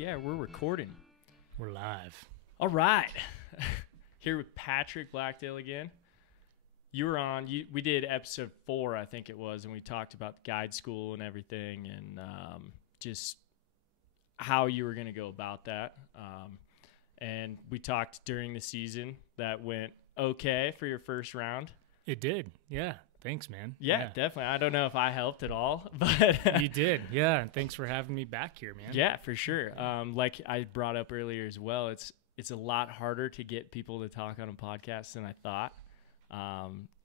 yeah, we're recording. We're live. All right. Here with Patrick Blackdale again. You were on, we did episode 4, I think it was, and we talked about guide school and everything and just how you were going to go about that. And we talked during the season that went okay for your first round. It did. Yeah. Thanks, man. Yeah, definitely. I don't know if I helped at all, but you did. Yeah. And thanks for having me back here, man. Yeah, for sure. Like I brought up earlier as well, it's a lot harder to get people to talk on a podcast than I thought.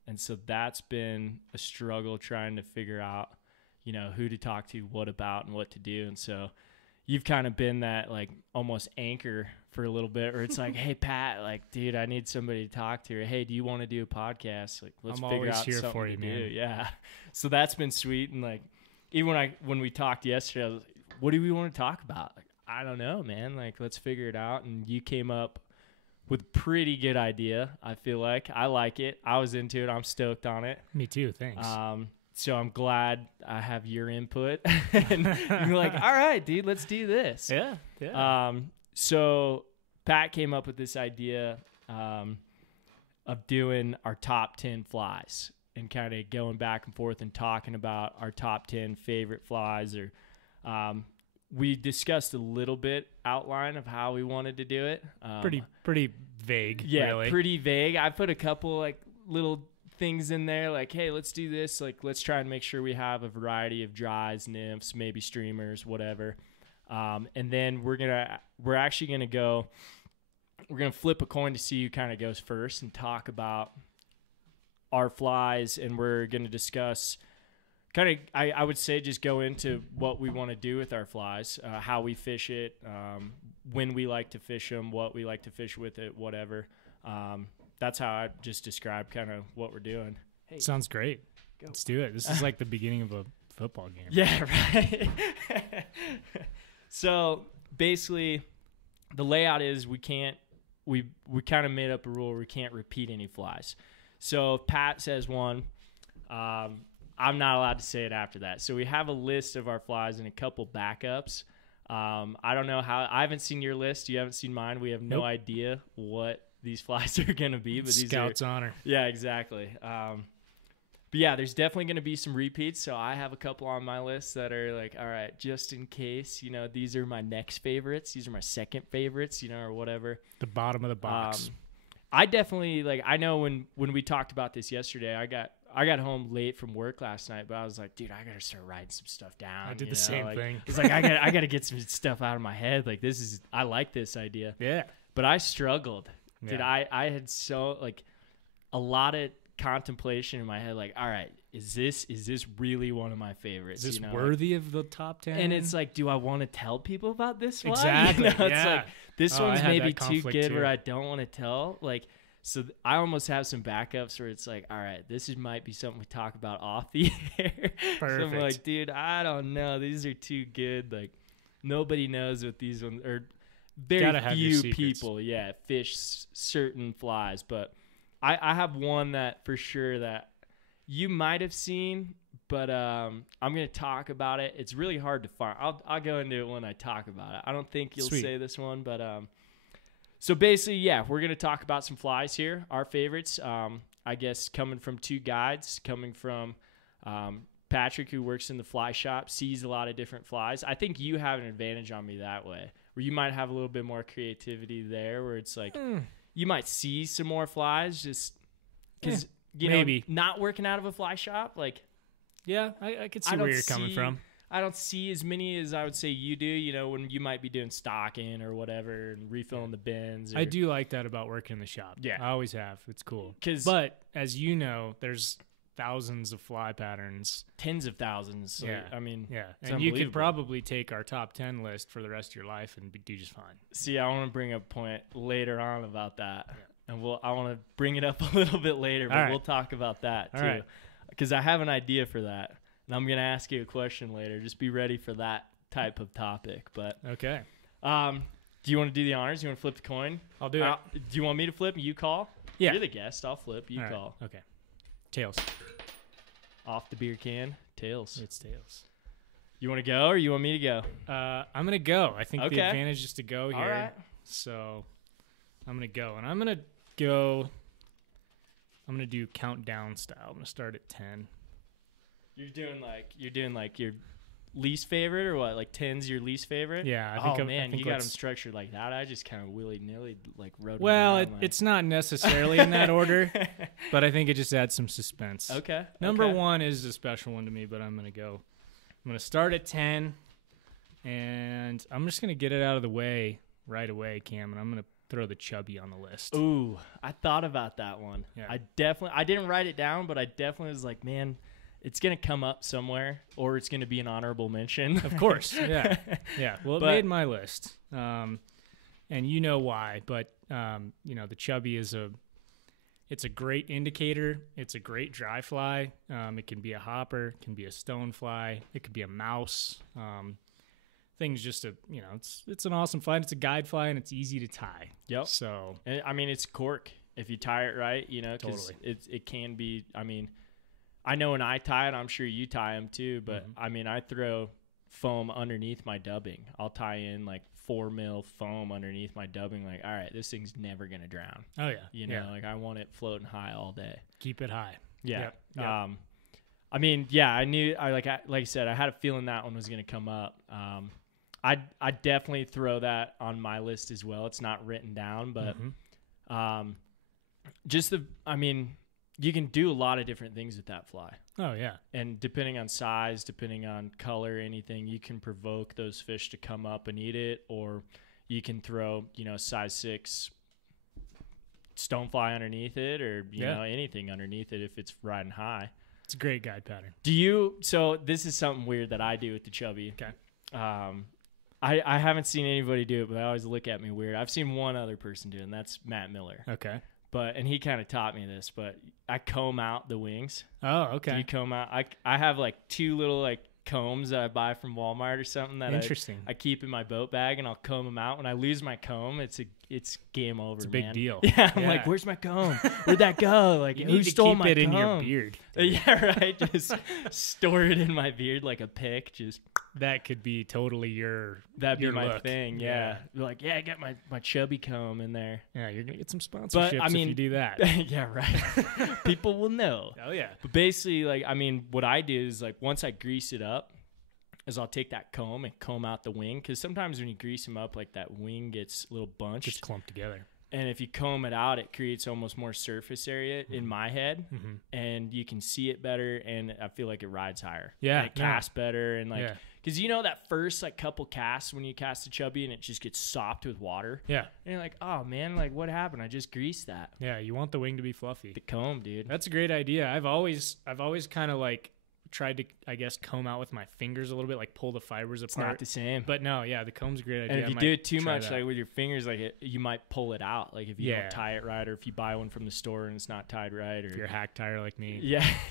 And so that's been a struggle trying to figure out, you know, who to talk to, what about, and what to do. And so you've kind of been that like almost anchor for a little bit, where it's like, hey, Pat, like, dude, I need somebody to talk to. Or, hey, do you want to do a podcast? Like, let's figure out something for you, man. Yeah. So that's been sweet. And like, even when we talked yesterday, I was like, what do we want to talk about? Like, I don't know, man. Like, let's figure it out. And you came up with a pretty good idea. I feel like I like it. I was into it. I'm stoked on it. Me too. Thanks. So I'm glad I have your input. And you're like, all right, dude, let's do this. Yeah. Yeah. So Pat came up with this idea of doing our top 10 flies and kind of going back and forth and talking about our top 10 favorite flies. Or we discussed a little bit outline of how we wanted to do it. Pretty vague. Yeah, really. Pretty vague. I put a couple like little things in there like, hey, let's do this. Like, let's try and make sure we have a variety of dries, nymphs, maybe streamers, whatever. And then we're actually going to flip a coin to see who kind of goes first and talk about our flies. And we're going to discuss kind of, I would say, just go into what we want to do with our flies, how we fish it, when we like to fish them, what we like to fish with it, whatever. That's how I just describe kind of what we're doing. Hey, sounds great. Go. Let's do it. This is like the beginning of a football game. Yeah, right. So basically the layout is we kind of made up a rule where we can't repeat any flies. So if Pat says one, I'm not allowed to say it after that. So we have a list of our flies and a couple backups. I don't know how, I haven't seen your list. You haven't seen mine. We have no idea what these flies are going to be, but these Scout's honor. Yeah, exactly. But yeah, there's definitely going to be some repeats. So I have a couple on my list that are like, all right, just in case, you know, these are my next favorites. These are my second favorites, you know, or whatever. The bottom of the box. I definitely like, I know when we talked about this yesterday, I got home late from work last night, but I was like, dude, I got to start writing some stuff down. I did the same thing. It's like, I got to get some stuff out of my head. Like I like this idea. Yeah. But I struggled. Yeah. Dude, I had so like a lot of contemplation in my head, like, all right, is this really one of my favorites? Is this worthy of the top 10? And it's like, do I want to tell people about this one? Exactly. You know, it's like, this one's maybe too good too. where I don't want to tell. Like, so I almost have some backups where it's like, all right, this might be something we talk about off the air. Perfect. So I'm like, dude, I don't know. These are too good. Like, nobody knows what these ones are. Very few people, fish certain flies. But I have one that for sure that you might have seen, but I'm going to talk about it. It's really hard to find. I'll go into it when I talk about it. I don't think you'll say this one, but so basically, yeah, we're going to talk about some flies here, our favorites. I guess coming from two guides, coming from Patrick, who works in the fly shop, sees a lot of different flies. I think you have an advantage on me that way, where you might have a little bit more creativity there, where it's like you might see some more flies just because, you know, not working out of a fly shop. Like, yeah, I could see where you're coming from. I don't see as many as I would say you do, you know, when you might be doing stocking or whatever and refilling the bins. I do like that about working in the shop. Yeah. I always have. It's cool. But as you know, there's thousands of fly patterns. Tens of thousands. Yeah. I mean, yeah. And you could probably take our top 10 list for the rest of your life and do just fine. See, I want to bring up a point later on about that. Yeah. And I want to bring it up a little bit later, but we'll talk about that too. Because I have an idea for that. And I'm going to ask you a question later. Just be ready for that type of topic. But okay. Do you want to do the honors? You want to flip the coin? I'll do it. Do you want me to flip? You call? Yeah. You're the guest. I'll flip. You call. Okay. Tails. Off the beer can. Tails. It's tails. You want to go or you want me to go? I'm going to go. I think the advantage is to go here. All right. So I'm going to go. And I'm going to do countdown style. I'm going to start at 10. You're doing like your least favorite or what? Like 10's your least favorite? Yeah. I think you got them structured like that. I just kind of willy-nilly like wrote Well, them down, it's not necessarily in that order, but I think it just adds some suspense. Okay. Number 1 is a special one to me, but I'm going to start at 10, and I'm just going to get it out of the way right away, Cam, and I'm going to throw the chubby on the list. Ooh, I thought about that one. Yeah. I didn't write it down, but I definitely was like, man, it's going to come up somewhere, or it's going to be an honorable mention. Of course, yeah. Yeah, well, it made my list, and you know why, but, the chubby it's a great indicator. It's a great dry fly. It can be a hopper, it can be a stone fly, it could be a mouse. Things just it's an awesome fly. And it's a guide fly, and it's easy to tie. Yep. So I mean, it's cork if you tie it right. Totally. It can be. I mean, I know when I tie it, I'm sure you tie them too. But I mean, I throw foam underneath my dubbing. I'll tie in like 4 mil foam underneath my dubbing. Like, all right, this thing's never gonna drown. Oh yeah. Like I want it floating high all day. Keep it high. Yeah. Yep. I mean, yeah, I knew. Like I said, I had a feeling that one was gonna come up. I definitely throw that on my list as well. It's not written down, but you can do a lot of different things with that fly. Oh, yeah. And depending on size, depending on color, anything, you can provoke those fish to come up and eat it, or you can throw, size 6 stonefly underneath it, or, anything underneath it if it's riding high. It's a great guide pattern. So this is something weird that I do with the chubby. Okay. I haven't seen anybody do it, but they always look at me weird. I've seen one other person do it, and that's Matt Miller. Okay. And he kind of taught me this, but I comb out the wings. Oh, okay. Do you comb out? I have like 2 little like combs that I buy from Walmart or something that Interesting. I keep in my boat bag, and I'll comb them out. When I lose my comb, it's game over. It's a big deal. Yeah, I'm like, where's my comb? Where'd that go? Like, you who stole my comb? Keep it in your beard. Yeah, right. Just store it in my beard like a pick. Just that could be totally your. That'd be my look. thing. Yeah. Like, I got my chubby comb in there. Yeah, you're gonna get some sponsorships if you do that. Yeah, right. People will know. Oh yeah. But basically, like, I mean, what I do is like once I grease it up, is I'll take that comb and comb out the wing, because sometimes when you grease them up, like that wing gets a little bunched. Just clumped together. And if you comb it out, it creates almost more surface area in my head, and you can see it better, and I feel like it rides higher. Yeah. And it casts better, and like, because that first like couple casts when you cast a chubby and it just gets sopped with water. Yeah. And you're like, oh man, like what happened? I just greased that. Yeah, you want the wing to be fluffy. The comb, dude. That's a great idea. I've always kind of like tried to, I guess, comb out with my fingers a little bit, like pull the fibers apart. It's not the same. But no, yeah, the comb's a great idea. And if you do it too much, like with your fingers, like you might pull it out. Like if you don't tie it right, or if you buy one from the store and it's not tied right, or if you're a hack tire like me,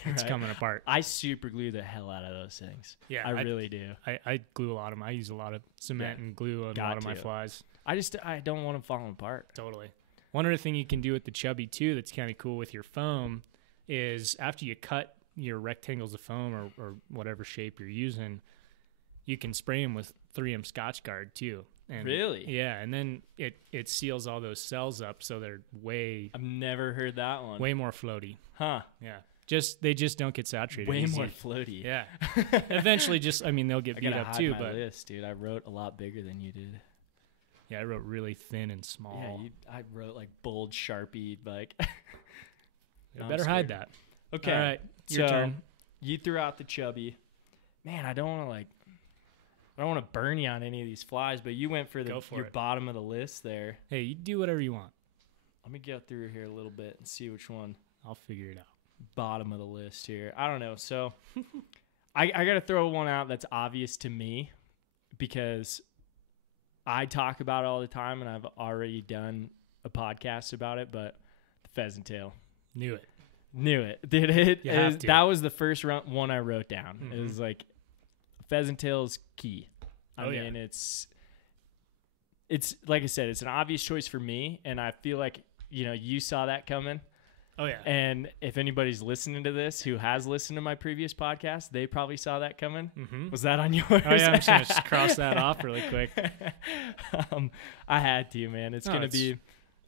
it's coming apart. I super glue the hell out of those things. Yeah, I really do. I glue a lot of them. I use a lot of cement and glue on a lot of my flies. I don't want them falling apart. Totally. One other thing you can do with the chubby too that's kind of cool with your foam is after you cut your rectangles of foam or whatever shape you're using, you can spray them with 3M Scotch Guard too. And really? Yeah, and then it seals all those cells up, so they're I've never heard that one. Way more floaty. Huh? Yeah. They just don't get saturated. Way more floaty. Yeah. Eventually, they'll get beat up too. But list, dude, I wrote a lot bigger than you did. Yeah, I wrote really thin and small. Yeah, I wrote like bold Sharpie, like. You better hide that. Okay. All right. Your turn. You threw out the chubby. Man, I don't want to burn you on any of these flies, but you went for your bottom of the list there. Hey, you do whatever you want. Let me go through here a little bit and see which one. I'll figure it out. Bottom of the list here. I don't know. So I got to throw one out that's obvious to me because I talk about it all the time, and I've already done a podcast about it, but the pheasant tail. Knew it. Did it? That was the first one I wrote down. It was like pheasant tail is key. I mean, it's like I said, it's an obvious choice for me, and I feel like you saw that coming. Oh, yeah. And if anybody's listening to this who has listened to my previous podcast, they probably saw that coming. Mm-hmm. Was that on yours? Oh, yeah, I'm just going to cross that off really quick. I had to, man. It's going to be...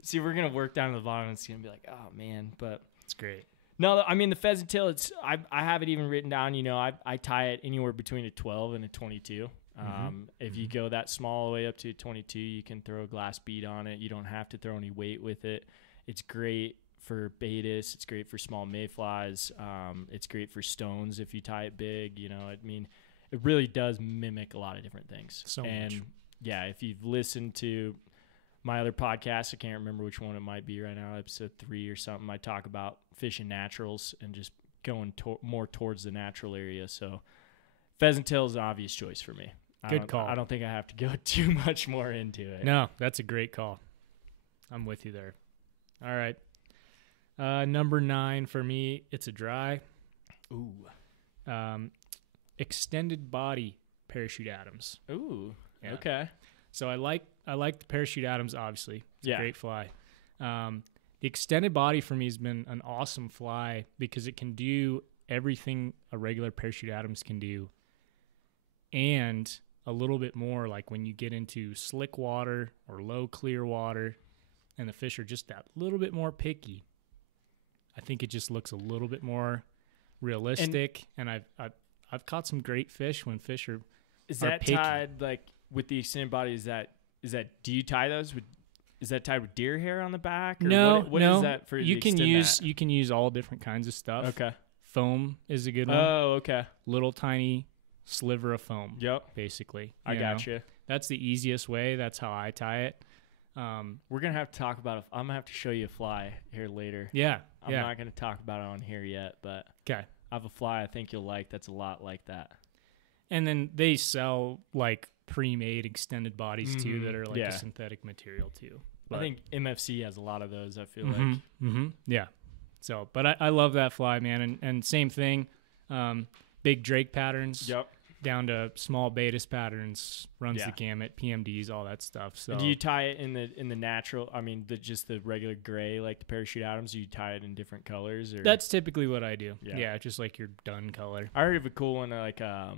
See, we're going to work down to the bottom. It's going to be like, oh, man. But it's great. No, I mean, the pheasant tail, I have it even written down. You know, I tie it anywhere between a 12 and a 22. If you go that small all the way up to a 22, you can throw a glass bead on it. You don't have to throw any weight with it. It's great for betas. It's great for small mayflies. It's great for stones if you tie it big. You know, I mean, it really does mimic a lot of different things. So much. Yeah, if you've listened to my other podcast, I can't remember which one it might be right now, episode 3 or something, I talk about fishing naturals and just going more towards the natural area. So pheasant tail is an obvious choice for me. Good call. I don't think I have to go too much more into it. No, that's a great call. I'm with you there. All right. Number 9 for me, it's a dry. Ooh. Extended body Parachute Adams. Ooh. Yeah. Okay. So I like the Parachute Adams, obviously. It's a great fly. The extended body for me has been an awesome fly because it can do everything a regular Parachute Adams can do, and a little bit more, like when you get into slick water or low clear water and the fish are just that little bit more picky. I think it just looks a little bit more realistic, and I've caught some great fish when fish are picky. Tied like with the extended body? Is that do you tie those with? Is that tied with deer hair on the back? Or no, what is that for? You can use all different kinds of stuff. Okay. Foam is a good one. Oh, okay. Little tiny sliver of foam. Yep. Basically. I gotcha. That's the easiest way. That's how I tie it. We're gonna have to talk about. I'm gonna have to show you a fly here later. Yeah. I'm not gonna talk about it on here yet, but okay. I have a fly I think you'll like. That's a lot like that. And then they sell like pre-made extended bodies too that are like a synthetic material too. But I think MFC has a lot of those. I feel like. Mm-hmm. Yeah. So, but I love that fly, man. And same thing, big Drake patterns. Yep. Down to small Betis patterns, runs the gamut, PMDs, all that stuff. So, and do you tie it in the natural? I mean, just the regular gray, like the Parachute Adams. Do you tie it in different colors? Or? That's typically what I do. Yeah, just like your dun color. I heard of a cool one, like a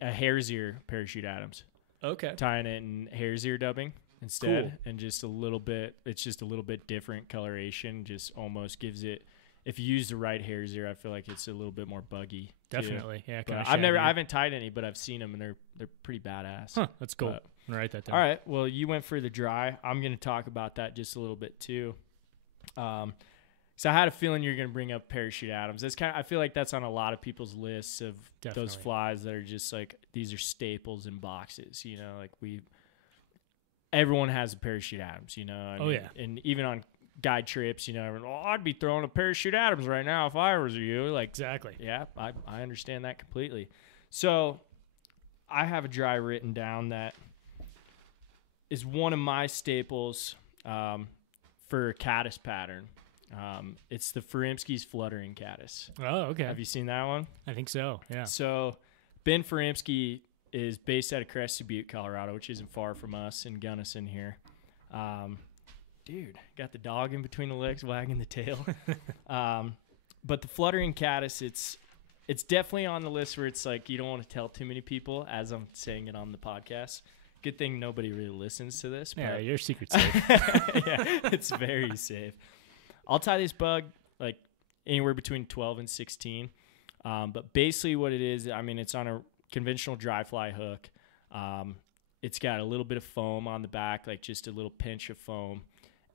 hare's ear Parachute Adams. Okay. Tying it in hare's ear dubbing instead, and just a little bit. It's just a little bit different coloration. Just almost gives it. If you use the right hare's ear, I feel like it's a little bit more buggy. Definitely, yeah. I haven't tied any, but I've seen them and they're pretty badass. Huh, that's cool. I'll write that down. All right, well, you went for the dry. I'm going to talk about that just a little bit too. So I had a feeling you're going to bring up Parachute Adams. That's I feel like that's on a lot of people's lists of those flies that are just like these are staples in boxes. You know, like everyone has a Parachute Adams. You know, and even on guide trips, you know, I'd be throwing a Parachute Adams right now if I was you. Like exactly. Yeah, I understand that completely. So I have a dry written down that is one of my staples for a caddis pattern. It's the Furimsky's Fluttering Caddis. Oh, okay. Have you seen that one? I think so, yeah. So Ben Furimsky is based out of Crested Butte, Colorado, which isn't far from us in Gunnison here. Dude, got the dog in between the legs wagging the tail. But the Fluttering Caddis, it's definitely on the list where it's like you don't want to tell too many people, as I'm saying it on the podcast. Good thing nobody really listens to this. Yeah, your secret's safe. Yeah, it's very safe. I'll tie this bug like anywhere between 12 and 16. But basically what it is, I mean, it's on a conventional dry fly hook. It's got a little bit of foam on the back, like just a little pinch of foam.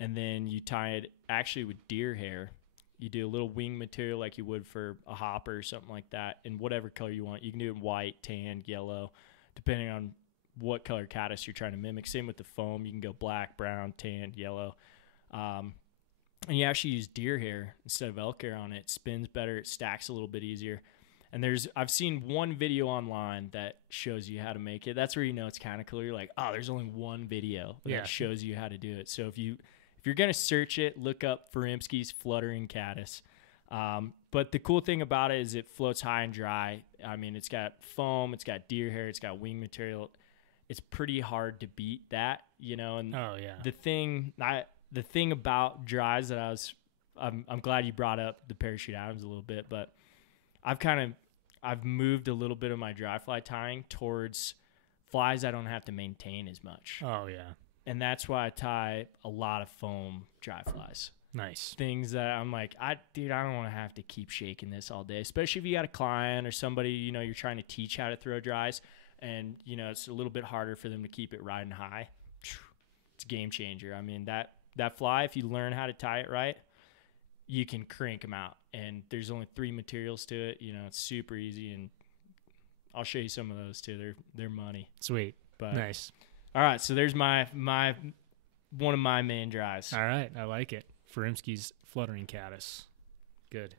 And then you tie it actually with deer hair. You do a little wing material like you would for a hopper or something like that in whatever color you want. You can do it in white, tan, yellow, depending on what color caddis you're trying to mimic. Same with the foam. You can go black, brown, tan, yellow. And you actually use deer hair instead of elk hair on it. It spins better. It stacks a little bit easier. And I've seen one video online that shows you how to make it. That's where you know it's kind of cool. You're like, oh, there's only one video that shows you how to do it. So if you're going to search it, look up Furimsky's Fluttering Caddis. But the cool thing about it is it floats high and dry. I mean, it's got foam, it's got deer hair, it's got wing material. It's pretty hard to beat that, you know. And the thing about dries that I was I'm glad you brought up the parachute Adams a little bit, but I've moved a little bit of my dry fly tying towards flies I don't have to maintain as much. Oh yeah. And that's why I tie a lot of foam dry flies. Nice. Things that I'm like, I don't want to have to keep shaking this all day, especially if you got a client or somebody, you're trying to teach how to throw dries, and, it's a little bit harder for them to keep it riding high. It's a game changer. I mean, that fly, if you learn how to tie it right, you can crank them out. And there's only 3 materials to it. It's super easy, and I'll show you some of those too. They're money. Sweet. But nice. All right, so there's my one of my main dries. All right, I like it. Furimsky's Fluttering Caddis. Good.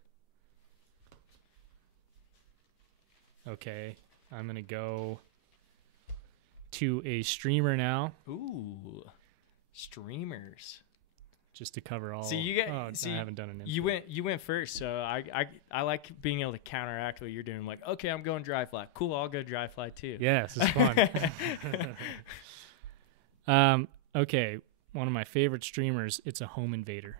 Okay, I'm going to go to a streamer now. Ooh, streamers. Just to cover all. See, I haven't done an intro. You went first, so I like being able to counteract what you're doing. I'm like, okay, I'm going dry fly. Cool, I'll go dry fly too. Yes, it's fun. Okay, one of my favorite streamers. It's a Home Invader,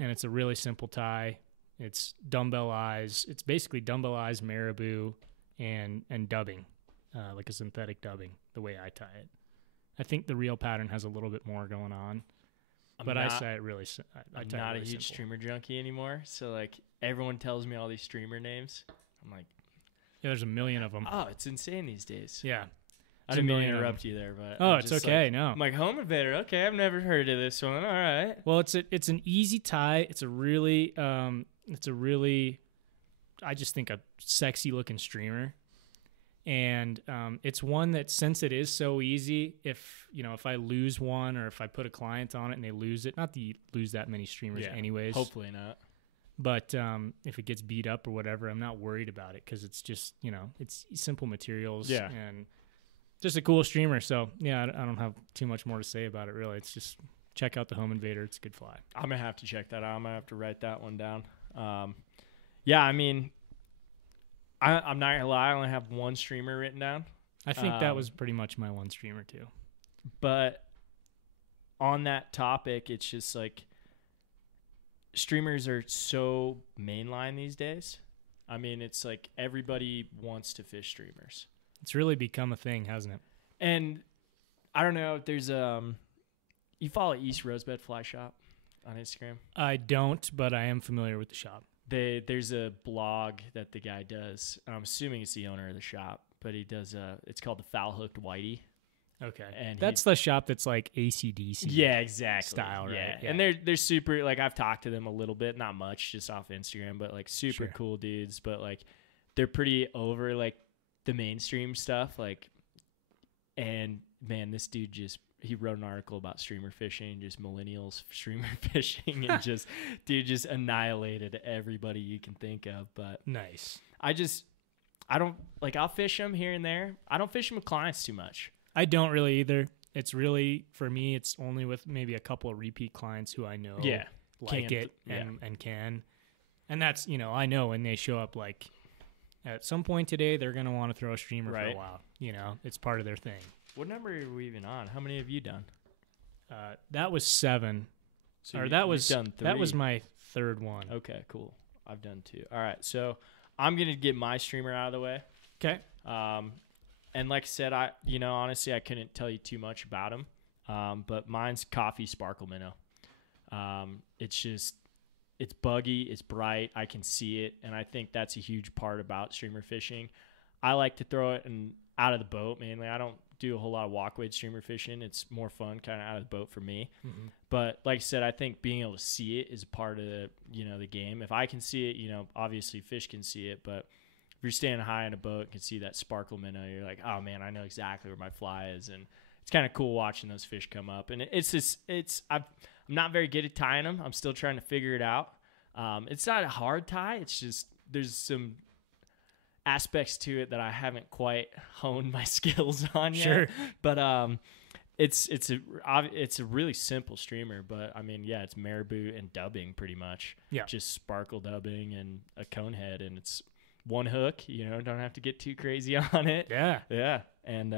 and it's a really simple tie. It's dumbbell eyes. It's basically dumbbell eyes, marabou, and dubbing, like a synthetic dubbing. The way I tie it, I think the real pattern has a little bit more going on. I tie it really. I'm not a huge streamer junkie anymore. So like everyone tells me all these streamer names. I'm like, yeah, there's a million of them. Oh, it's insane these days. Yeah. I didn't mean to interrupt you there, but it's okay. No, I'm like, Home Invader. Okay, I've never heard of this one. All right. Well, it's an easy tie. It's a really I just think a sexy looking streamer, and it's one that, since it is so easy, if I lose one or if I put a client on it and they lose it, not that you lose that many streamers anyways. Hopefully not. But if it gets beat up or whatever, I'm not worried about it because it's just it's simple materials. Yeah. And just a cool streamer. So, yeah, I don't have too much more to say about it, really. It's just check out the Home Invader. It's a good fly. I'm going to have to check that out. I'm going to have to write that one down. Yeah, I mean, I'm not going to lie. I only have one streamer written down. I think that was pretty much my one streamer, too. But on that topic, it's just like streamers are so mainline these days. I mean, it's like everybody wants to fish streamers. It's really become a thing, hasn't it? And I don't know, there's you follow East Rosebud Fly Shop on Instagram? I don't, but I am familiar with the shop. There's a blog that the guy does. I'm assuming it's the owner of the shop, but he does it's called the Foul Hooked Whitey. Okay. And that's the shop that's like AC/DC. Yeah, exactly. Style, right? Yeah. And they're super, like, I've talked to them a little bit, not much, just off Instagram, but like super cool dudes, but like they're pretty over like the mainstream stuff, like, and man, this dude he wrote an article about streamer fishing, just millennials streamer fishing, and just annihilated everybody you can think of. But nice. I don't like, I'll fish them here and there. I don't fish them with clients too much. I don't really either. It's really, for me, it's only with maybe a couple of repeat clients who I know like it and can. And that's, I know when they show up, like, at some point today, they're going to want to throw a streamer for a while. It's part of their thing. What number are we even on? How many have you done? That was 7. So that was done 3. That was my third one. Okay, cool. I've done 2. All right, so I'm going to get my streamer out of the way. Okay. And like I said, honestly, I couldn't tell you too much about him. But mine's Coffee Sparkle Minnow. It's buggy, it's bright, I can see it, and I think that's a huge part about streamer fishing. I like to throw it out of the boat mainly. I don't do a whole lot of walkway streamer fishing. It's more fun kind of out of the boat for me. Mm-hmm. But like I said, I think being able to see it is a part of the game. If I can see it, obviously fish can see it, but if you're standing high in a boat and can see that sparkle minnow, you're like, oh man, I know exactly where my fly is. And it's kind of cool watching those fish come up. And I'm not very good at tying them. I'm still trying to figure it out. It's not a hard tie. It's just, there's some aspects to it that I haven't quite honed my skills on yet. Sure. But, it's a really simple streamer, but I mean, yeah, it's marabou and dubbing pretty much. Yeah. Just sparkle dubbing and a cone head, and it's one hook, don't have to get too crazy on it. Yeah. Yeah. And,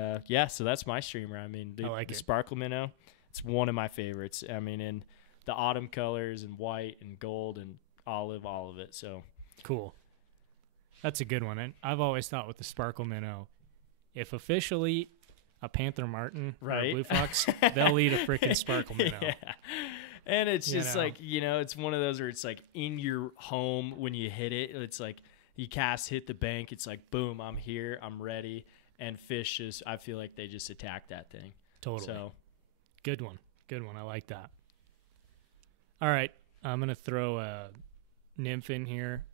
so that's my streamer. I mean, the it. sparkle minnow, it's one of my favorites. I mean, and the autumn colors and white and gold and olive, all of it. So cool. That's a good one. And I've always thought with the sparkle minnow, if officially a panther martin or a blue fox, they'll eat a freaking sparkle minnow. Yeah. And it's just like, it's one of those where it's like in your home when you hit it, it's like you hit the bank. It's like, boom, I'm here. I'm ready. And fish I feel like they just attack that thing. Totally. So good one. Good one. I like that. All right. I'm going to throw a nymph in here.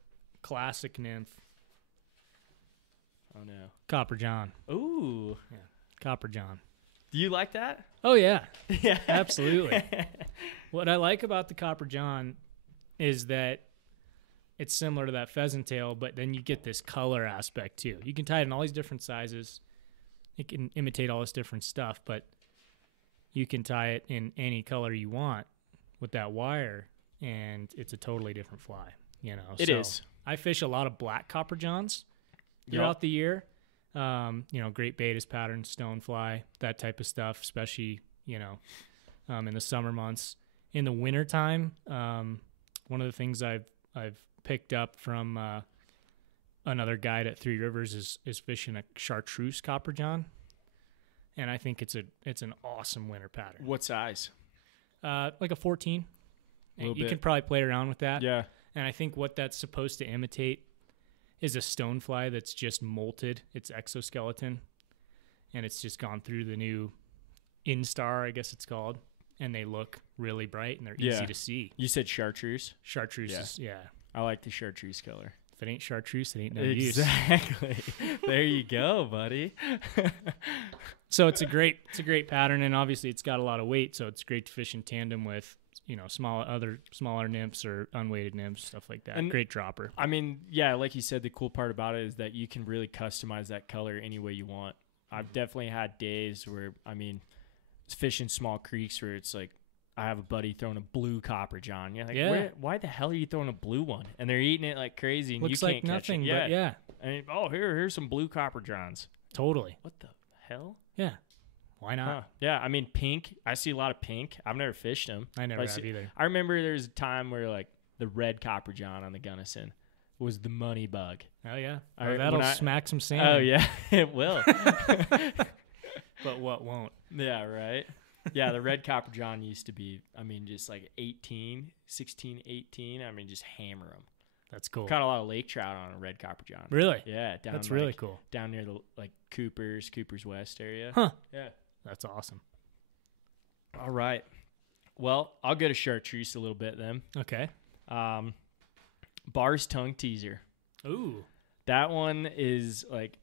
Classic nymph. Oh, no. Copper John. Ooh. Yeah. Copper John. Do you like that? Oh, yeah. Yeah. Absolutely. What I like about the Copper John is that it's similar to that pheasant tail, but then you get this color aspect too. You can tie it in all these different sizes. It can imitate all this different stuff, but you can tie it in any color you want with that wire, and it's a totally different fly. It is. I fish a lot of black Copper Johns throughout the year. Great Betas pattern, stonefly, that type of stuff, especially, in the summer months. In the wintertime, one of the things I've picked up from another guide at Three Rivers is fishing a chartreuse Copper John, and I think it's an awesome winter pattern. What size? Like a 14. You can probably play around with that. Yeah. And I think what that's supposed to imitate is a stonefly that's just molted its exoskeleton, and it's just gone through the new Instar, I guess it's called, and they look really bright and they're easy to see. You said chartreuse? Chartreuse is, I like the chartreuse color. If it ain't chartreuse, it ain't no use. Exactly. There you go, buddy. So it's a great pattern, and obviously it's got a lot of weight, so it's great to fish in tandem with, smaller nymphs or unweighted nymphs, stuff like that. And great dropper. I mean, yeah, like you said, the cool part about it is that you can really customize that color any way you want. I've definitely had days where, it's fishing small creeks where it's like, I have a buddy throwing a blue Copper John. You're like, why the hell are you throwing a blue one? And they're eating it like crazy, and looks you like can't catch nothing, it. But yeah. And here's some blue Copper Johns. Totally. What the hell? Yeah. Why not? Huh. Yeah, pink. I see a lot of pink. I've never fished them. I never have either. I remember there was a time where like the red Copper John on the Gunnison was the money bug. Oh yeah. That'll smack some sand. Oh yeah, it will. But what won't? Yeah, right. Yeah, the red Copper John used to be, just like 16, 18. Just hammer them. That's cool. Caught a lot of lake trout on a red Copper John. Really? Yeah. That's really cool. Down near the Cooper's West area. Huh. Yeah. That's awesome. All right. Well, I'll go to chartreuse a little bit then. Okay. Bar's tongue teaser. Ooh. That one is like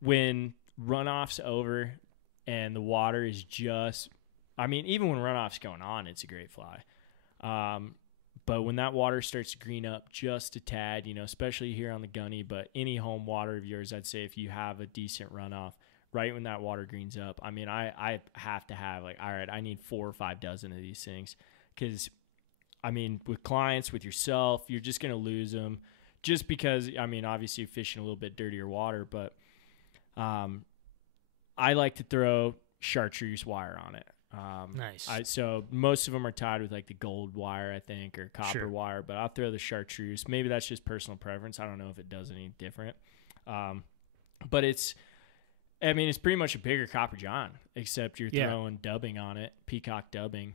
when runoff's over and the water is just, even when runoff's going on, it's a great fly. But when that water starts to green up just a tad, especially here on the Gunny, but any home water of yours, I'd say if you have a decent runoff, right when that water greens up, I have to have all right, I need 4 or 5 dozen of these things. Because, with clients, with yourself, you're just going to lose them just because, obviously you're fishing a little bit dirtier water, but I like to throw chartreuse wire on it. Nice. So most of them are tied with like the gold wire, I think, or copper wire, but I'll throw the chartreuse. Maybe that's just personal preference. I don't know if it does any different. But it's pretty much a bigger Copper John, except you're throwing dubbing on it, peacock dubbing.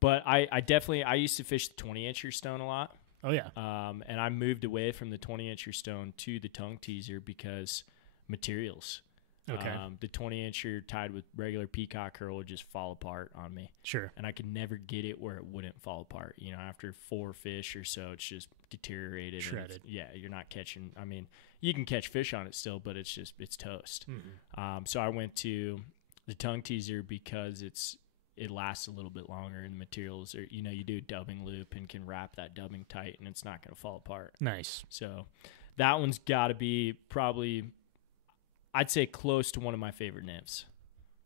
But I used to fish the 20-incher stone a lot. Oh, yeah. And I moved away from the 20-incher stone to the tongue teaser because materials. Okay. The 20-incher tied with regular peacock curl would just fall apart on me. Sure. And I could never get it where it wouldn't fall apart. After 4 fish or so, it's just deteriorated. Shredded. You're not catching. You can catch fish on it still, but it's toast. Mm-hmm. So I went to the tongue teaser because it lasts a little bit longer, and the materials are, you do a dubbing loop and can wrap that dubbing tight, and it's not going to fall apart. Nice. So that one's got to be probably, I'd say, close to one of my favorite nymphs.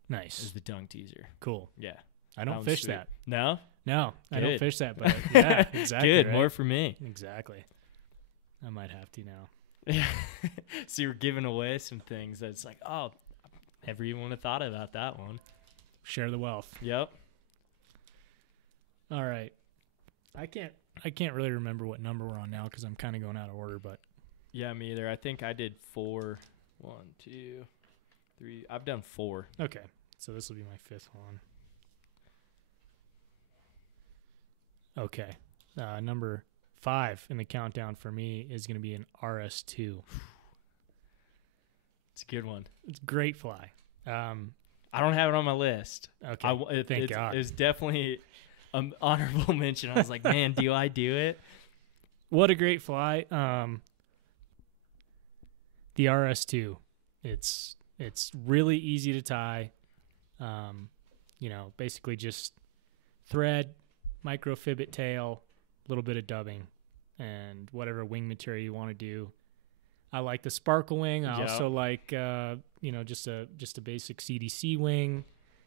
Nice. Is the tongue teaser. Cool. Yeah. I don't fish that. No? No, Good. I don't fish that, but yeah, exactly. Good. Right? More for me. Exactly. I might have to now. Yeah. So you're giving away some things that's like, oh, never even would have thought about that one. Share the wealth. Yep. All right. I can't really remember what number we're on now because I'm kind of going out of order, but. Yeah, me either. I think I did 4. 1, 2, 3. I've done 4. Okay. So this will be my 5th one. Okay. Number 5 in the countdown for me is going to be an RS2. It's a good one. It's a great fly. I don't have it on my list. Okay. Thank God. It's definitely an honorable mention. I was like, man, do I do it? What a great fly. The RS2. It's really easy to tie. Basically just thread, microfibet tail, a little bit of dubbing, and whatever wing material you want to do. I like the sparkle wing. I also like just a basic CDC wing.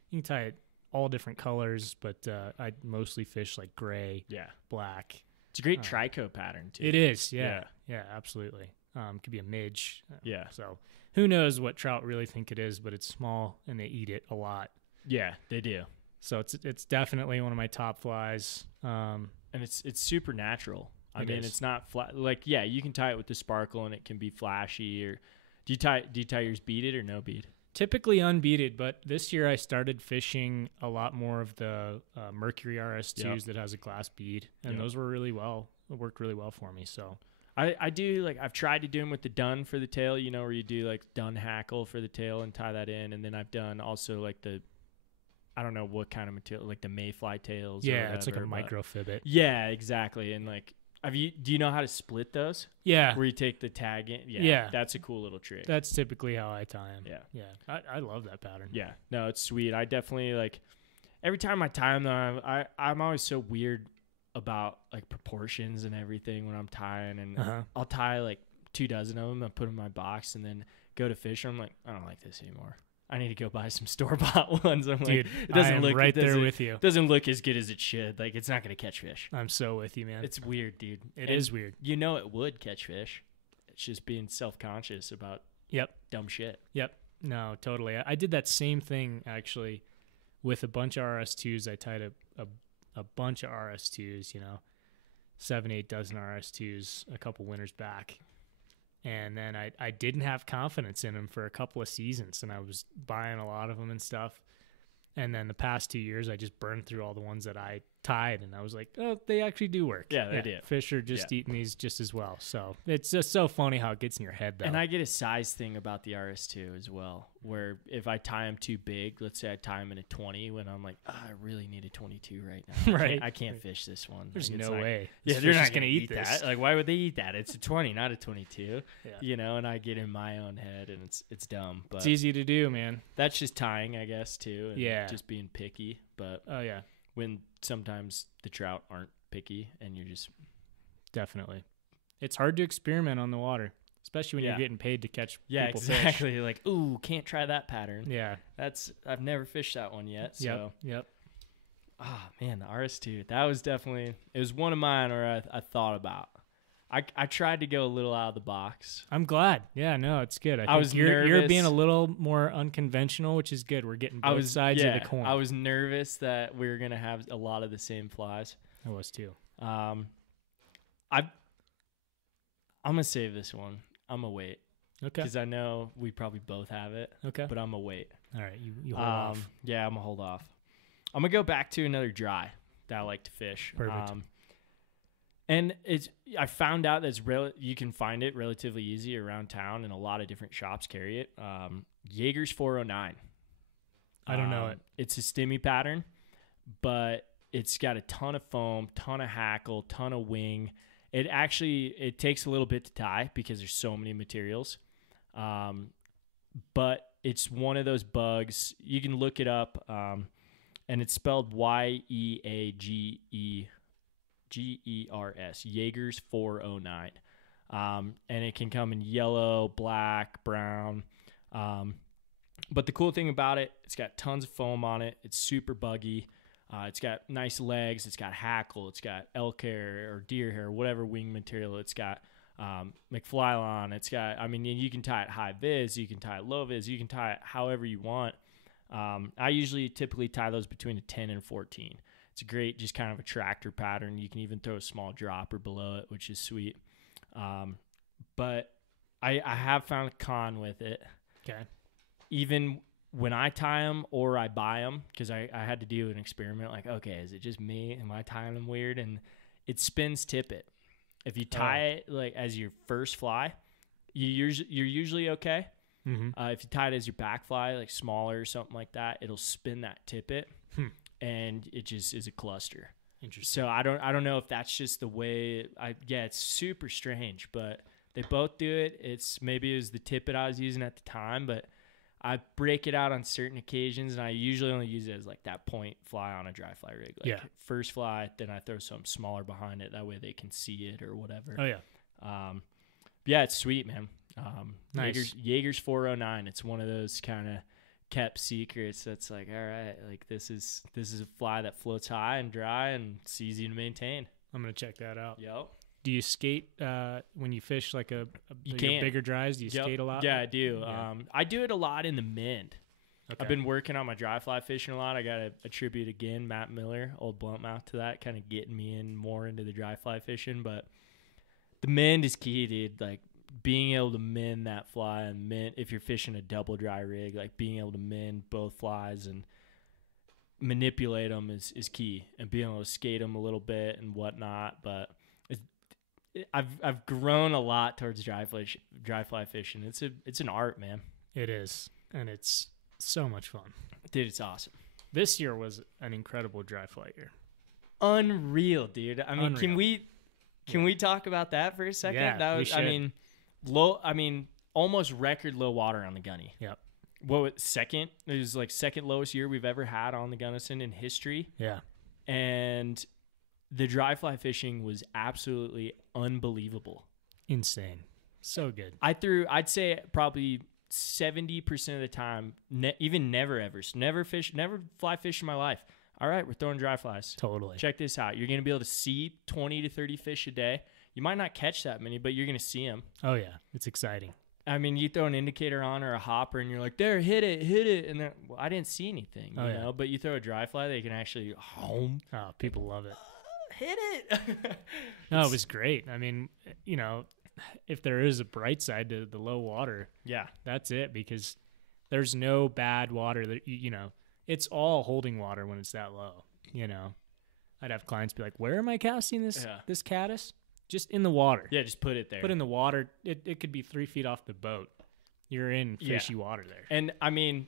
You can tie it all different colors, but I mostly fish like gray, black. It's a great trico pattern too. It is, yeah, absolutely. Could be a midge. Yeah. So who knows what trout really think it is, but it's small and they eat it a lot. Yeah, they do. So it's definitely one of my top flies. And it's super natural. I mean, it's not flat. Like, yeah, you can tie it with the sparkle and it can be flashy. Or do you tie yours beaded or no bead? Typically unbeaded, but this year I started fishing a lot more of the Mercury RS2s that has a glass bead, and those worked really well for me. So I do, like, I've tried to do them with the dun for the tail, where you do like dun hackle for the tail and tie that in, and then I've done also like I don't know what kind of material, like the mayfly tails. Yeah, it's like a microfibet. Yeah, exactly. And like, do you know how to split those? Yeah. Where you take the tag in? Yeah. That's a cool little trick. That's typically how I tie them. Yeah. Yeah. I love that pattern. Yeah. No, it's sweet. I definitely like, every time I tie them though, I'm always so weird about like proportions and everything when I'm tying, and I'll tie like 2 dozen of them and put them in my box and then go to fish. I'm like, I don't like this anymore. I need to go buy some store-bought ones. I'm Dude, like, it doesn't look right there with you. Doesn't look as good as it should. Like, it's not going to catch fish. I'm so with you, man. It's weird, dude. It is weird. It would catch fish. It's just being self-conscious about dumb shit. Yep. No, totally. I did that same thing, actually, with a bunch of RS2s. I tied a bunch of RS2s, 7-8 dozen RS2s a couple winters back. And then I didn't have confidence in them for a couple of seasons, and I was buying a lot of them and stuff. And then the past 2 years, I just burned through all the ones that I tied, and I was like, oh, they actually do work. Yeah, they do. Fish are just eating these just as well. So it's just so funny how it gets in your head, though. And I get a size thing about the RS2 as well, where if I tie them too big, let's say I tie them in a 20, when I'm like, I really need a 22 right now. Right. I can't fish this one. There's no way. Yeah, they're not going to eat this. Like, why would they eat that? It's a 20, not a 22. Yeah. And I get in my own head, and it's dumb. But it's easy to do, man. That's just tying, I guess, too. And just being picky. But when sometimes the trout aren't picky and you're just... Definitely. It's hard to experiment on the water, especially when you're getting paid to catch people exactly. fish. Like, ooh, can't try that pattern. Yeah. I've never fished that one yet. So. Yep. Man, the RS2. That was definitely... It was one of mine where I thought about. I tried to go a little out of the box. I'm glad. Yeah, no, it's good. I think you're being a little more unconventional, which is good. We're getting both sides of the coin. I was nervous that we were going to have a lot of the same flies. I was too. I'm going to save this one. I'm going to wait. Okay. Because I know we probably both have it. Okay. But I'm going to wait. All right. You hold off. Yeah, I'm going to hold off. I'm going to go back to another dry that I like to fish. Perfect. And I found out that you can find it relatively easy around town, and a lot of different shops carry it. Jaeger's 409. I don't know it. It's a stimmy pattern, but it's got a ton of foam, ton of hackle, ton of wing. It takes a little bit to tie because there's so many materials. But it's one of those bugs. You can look it up, and it's spelled YEAGERS, Jaeger's 409. And it can come in yellow, black, brown. But the cool thing about it, it's got tons of foam on it. It's super buggy. It's got nice legs. It's got hackle. It's got elk hair or deer hair, whatever wing material. It's got McFlylon. It's got, you can tie it high vis. You can tie it low vis. You can tie it however you want. I typically tie those between a 10 and 14. It's a great, just kind of a tractor pattern. You can even throw a small dropper below it, which is sweet. But I have found a con with it. Okay. Even when I tie them or I buy them, because I had to do an experiment, like, okay, is it just me? Am I tying them weird? And it spins tippet. If you tie it like as your first fly, you're usually okay. Mm-hmm. If you tie it as your back fly, like smaller or something like that, it'll spin that tippet, and it just is a cluster. Interesting. So I don't know if that's just the way. It's super strange, but they both do it. Maybe it was the tippet I was using at the time, but I break it out on certain occasions, and I usually only use it as like that point fly on a dry fly rig. Like first fly, then I throw something smaller behind it. That way they can see it or whatever. Oh yeah. Yeah, it's sweet, man. Nice. Jaeger's 409. It's one of those kind of kept secrets. That's like, all right, like this is a fly that floats high and dry, and it's easy to maintain. I'm gonna check that out. Yep. Do you skate when you fish like you bigger dries? Do you skate a lot? Yeah, I do. Yeah. I do it a lot in the Mend. Okay. I've been working on my dry fly fishing a lot. I got to attribute again Matt Miller, old blunt mouth, to that, kind of getting me in more into the dry fly fishing. But the Mend is key, dude. Like being able to mend that fly and if you're fishing a double dry rig, like being able to mend both flies and manipulate them is key, and being able to skate them a little bit and whatnot. But I've grown a lot towards dry fly fishing. It's an art, man. It is, and it's so much fun. Dude, it's awesome. This year was an incredible dry fly year. Unreal, dude. I mean, Unreal. can we talk about that for a second? Yeah, that was, I mean, almost record low water on the Gunny. Yep. Second? It was like second lowest year we've ever had on the Gunnison in history. Yeah. And the dry fly fishing was absolutely unbelievable. Insane. So good. I'd say probably 70% of the time, never fly fish in my life. All right, we're throwing dry flies. Totally. Check this out. You're going to be able to see 20 to 30 fish a day. You might not catch that many, but you're going to see them. Oh, yeah. It's exciting. I mean, you throw an indicator on or a hopper, and you're like, there, hit it. And well, I didn't see anything, you know? But you throw a dry fly, they can actually home. Oh, people love it. Hit it. No, it was great. I mean, you know, if there is a bright side to the low water, that's it, because there's no bad water that, you know, it's all holding water when it's that low, you know. I'd have clients be like, where am I casting this caddis? Just in the water. Yeah, just put it there. Put in the water. It could be 3 feet off the boat. You're in fishy water there. And, I mean,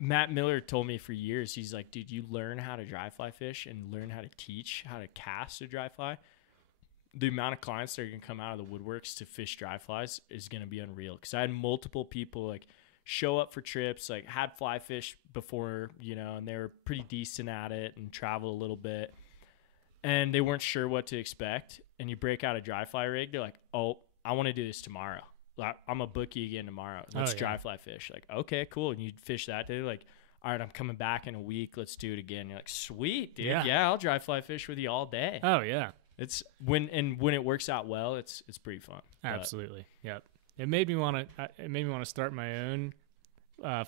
Matt Miller told me for years, he's like, dude, you learn how to dry fly fish and learn how to teach how to cast a dry fly. The amount of clients that are going to come out of the woodworks to fish dry flies is going to be unreal. Because I had multiple people, like, show up for trips, like, had fly fish before, you know, and they were pretty decent at it and traveled a little bit. And they weren't sure what to expect. And you break out a dry fly rig, they're like, oh, I want to do this tomorrow. I'm a bookie again tomorrow. Let's dry fly fish. Like, okay, cool. And you fish that day, like, all right, I'm coming back in a week. Let's do it again. You're like, sweet, dude. Yeah, I'll dry fly fish with you all day. Oh, yeah. It's when it works out well, it's pretty fun. Absolutely. Yep. It made me want to start my own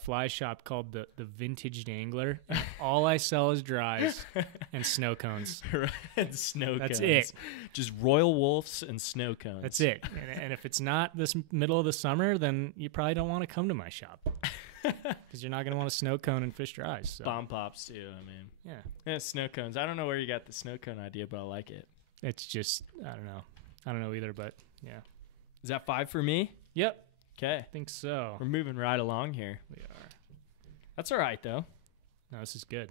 fly shop called the Vintage Angler. All I sell is dries and snow cones. And snow cones. That's it. Just Royal Wolves and snow cones. That's it. And if it's not this middle of the summer, then you probably don't want to come to my shop, because you're not going to want a snow cone and fish dries. So. Bomb pops too. I mean, yeah, snow cones. I don't know where you got the snow cone idea, but I like it. It's just, I don't know either, but yeah. Is that 5 for me? Yep. Okay. I think so. We're moving right along here. We are. That's all right, though. No, this is good.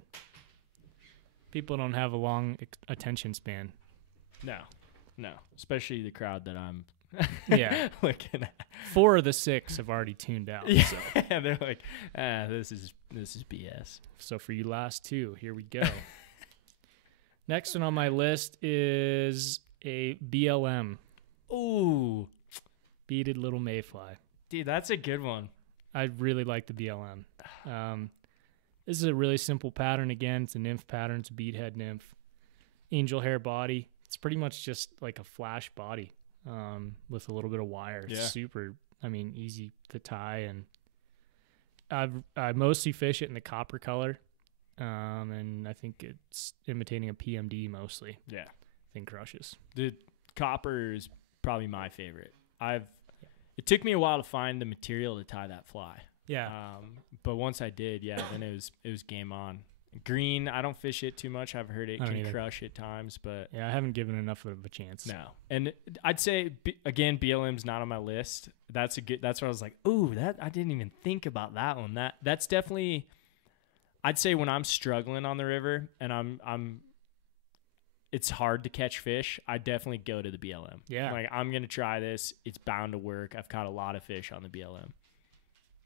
People don't have a long attention span. No. Especially the crowd that I'm looking at. 4 of the 6 have already tuned out. Yeah, so. They're like, this is BS. So for you last 2, here we go. Next one on my list is a BLM. Ooh. Beaded little mayfly. Dude, that's a good one. I really like the BLM. This is a really simple pattern. Again, it's a nymph pattern. It's a beadhead nymph. Angel hair body. It's pretty much just like a flash body with a little bit of wire. It's super, easy to tie. And I mostly fish it in the copper color. and I think it's imitating a PMD mostly. Yeah. Thing crushes. The copper is probably my favorite. It took me a while to find the material to tie that fly. Yeah. But once I did, then it was game on. Green, I don't fish it too much. I've heard it can crush at times, but yeah, I haven't given enough of a chance. No, and I'd say again, BLM's not on my list. That's where I was like, ooh, that I didn't even think about that one. That's definitely, I'd say when I'm struggling on the river and it's hard to catch fish, I definitely go to the BLM. Yeah, like I'm gonna try this. It's bound to work. I've caught a lot of fish on the BLM.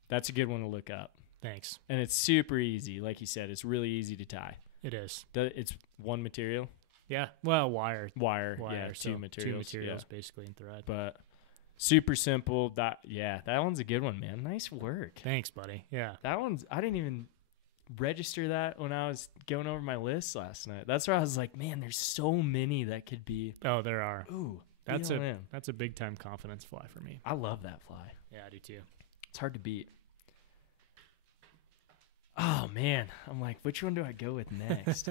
That's a good one to look up. Thanks. And it's super easy. Like you said, it's really easy to tie. It is. It's one material. Yeah. Well, wire. Yeah, so two materials basically in thread. But super simple. That one's a good one, man. Nice work. Thanks, buddy. Yeah. That one's, I didn't even register that when I was going over my list last night. That's where I was like, man, there's so many that could be. Oh, there are. Ooh. That's a big time confidence fly for me. I love that fly. Yeah, I do too. It's hard to beat. Oh, man. I'm like, which one do I go with next?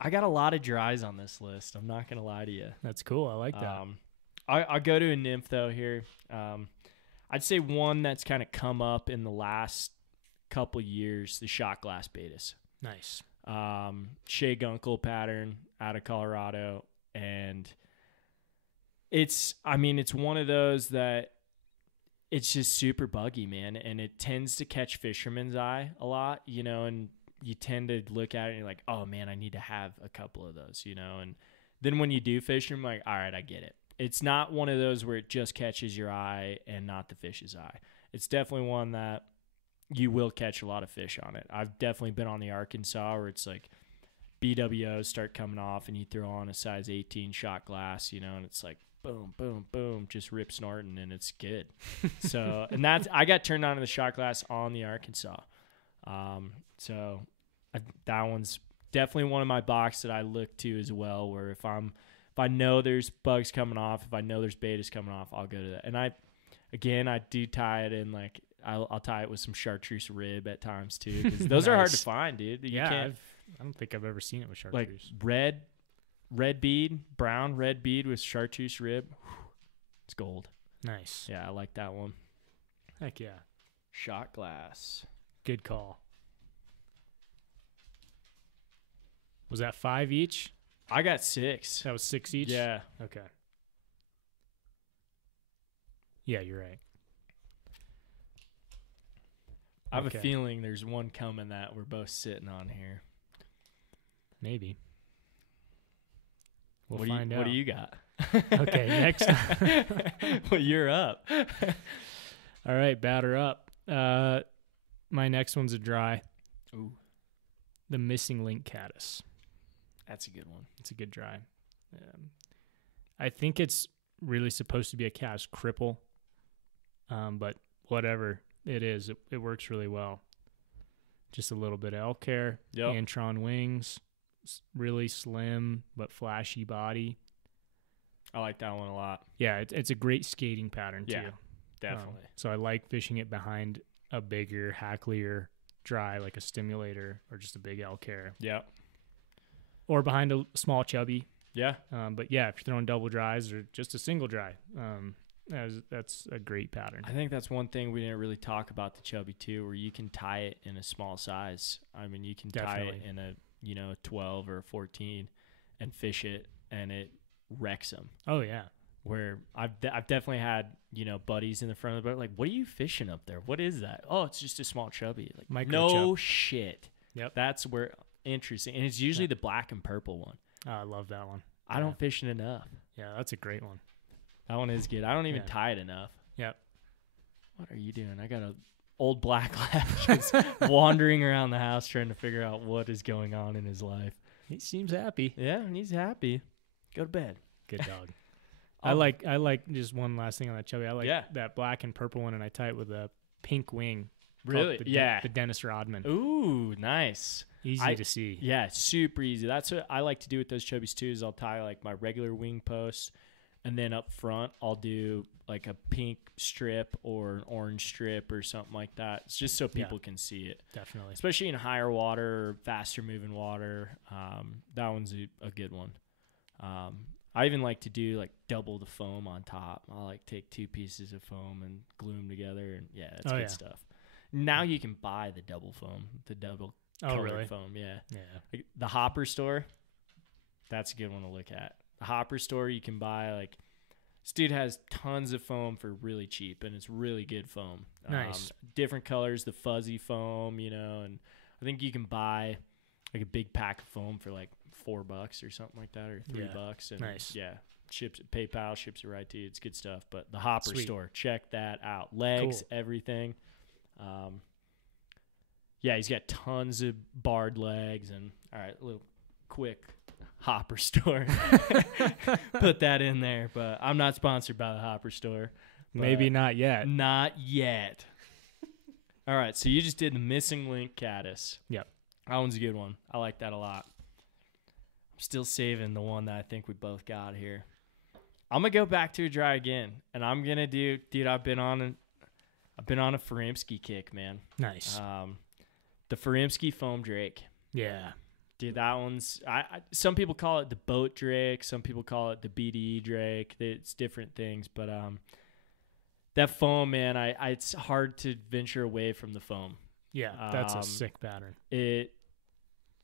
I got a lot of dries on this list. I'm not going to lie to you. That's cool. I like that. I'll go to a nymph, though, here. I'd say one that's kind of come up in the last couple years, the shot glass betas. Nice. Shea Gunkel pattern out of Colorado. And it's one of those that it's just super buggy, man, and it tends to catch fisherman's eye a lot, and you tend to look at it and you're like, oh, man, I need to have a couple of those, and then when you do fish them, like, all right, I get it. It's not one of those where it just catches your eye and not the fish's eye. It's definitely one that you will catch a lot of fish on it. I've definitely been on the Arkansas where it's like BWOs start coming off and you throw on a size 18 shot glass, and it's like, boom, boom, boom, just rip snorting, and it's good. So, and I got turned on to the shot glass on the Arkansas. That one's definitely one of my box that I look to as well, where if I know there's bugs coming off, if I know there's betas coming off, I'll go to that. And I do tie it in, like, I'll tie it with some chartreuse rib at times too, because those are hard to find, dude. I don't think I've ever seen it with chartreuse. Like red bead, brown red bead with chartreuse rib. It's gold. Nice. Yeah, I like that one. Heck yeah. Shot glass. Good call. Was that 5 each? I got 6. That was 6 each? Yeah. Okay. Yeah, you're right. I have a feeling there's one coming that we're both sitting on here. Maybe. We'll find out. What do you got? Okay, next. Well, you're up. All right, batter up. My next one's a dry. Ooh. The Missing Link Caddis. That's a good one. It's a good dry. I think it's really supposed to be a caddis cripple, but whatever it is, it works really well. Just a little bit of elk hair, Antron wings, really slim but flashy body. I like that one a lot. Yeah, it's a great skating pattern too. Definitely. So I like fishing it behind a bigger, hacklier dry, like a stimulator or just a big elk hair. Yeah. Or behind a small chubby. Yeah. But yeah, if you're throwing double dries or just a single dry, that's a great pattern. I think that's one thing we didn't really talk about the chubby too, where you can tie it in a small size. I mean, you can tie it in a 12 or a 14 and fish it, and it wrecks them. Oh yeah. Where I've definitely had buddies in the front of the boat like, what are you fishing up there? What is that? Oh, it's just a small chubby. Like, micro no shit. Yep. That's where interesting, and it's usually the black and purple one. Oh, I love that one. I don't fish it enough. Yeah, that's a great one. That one is good. I don't even tie it enough. Yep. What are you doing? I got a old black lab just wandering around the house trying to figure out what is going on in his life. He seems happy. Yeah, he's happy. Go to bed. Good dog. I like just one last thing on that chubby. I like that black and purple one, and I tie it with a pink wing. Really? The Dennis Rodman. Ooh, nice. Easy to see. Yeah, super easy. That's what I like to do with those chubbies too, is I'll tie like my regular wing posts, And then up front, I'll do like a pink strip or an orange strip or something like that. It's just so people can see it. Definitely. Especially in higher water or faster moving water. That one's a good one. I even like to do like double the foam on top. I'll like take 2 pieces of foam and glue them together. And yeah, that's good stuff. Now you can buy the double foam, the double colored foam. Yeah. Like the Hopper store, that's a good one to look at. The Hopper store, you can buy like, this dude has tons of foam for really cheap, and it's really good foam. Nice. Different colors, the fuzzy foam, and I think you can buy like a big pack of foam for like $4 or something like that, or $3. And nice. Yeah. PayPal ships it right to you. It's good stuff. But the Hopper store, check that out. Legs, everything. Yeah, he's got tons of barred legs. And all right, a little quick Hopper store. Put that in there. But I'm not sponsored by the Hopper store. Maybe not yet. Not yet. All right, so you just did the missing link caddis. Yep. That one's a good one. I like that a lot. I'm still saving the one that I think we both got here. I'm gonna go back to a dry again, and I'm gonna do, dude. I've been on a Furimsky kick, man. Nice. The Furimsky foam drake. Yeah, dude, that one's. Some people call it the boat drake. Some people call it the BDE drake. It's different things, but that foam, man. It's hard to venture away from the foam. Yeah, that's a sick pattern.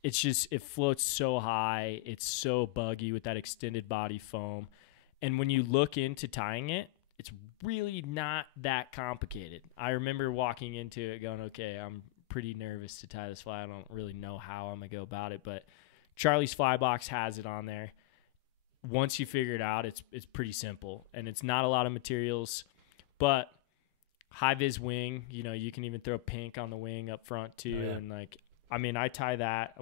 It's just, it floats so high. It's so buggy with that extended body foam. And when you look into tying it, it's really not that complicated. I remember walking into it going, okay, I'm pretty nervous to tie this fly. I don't really know how I'm going to go about it. But Charlie's Fly Box has it on there. Once you figure it out, it's pretty simple. And it's not a lot of materials. But high-vis wing, you can even throw pink on the wing up front too. Oh, yeah. And like, I mean, I tie that.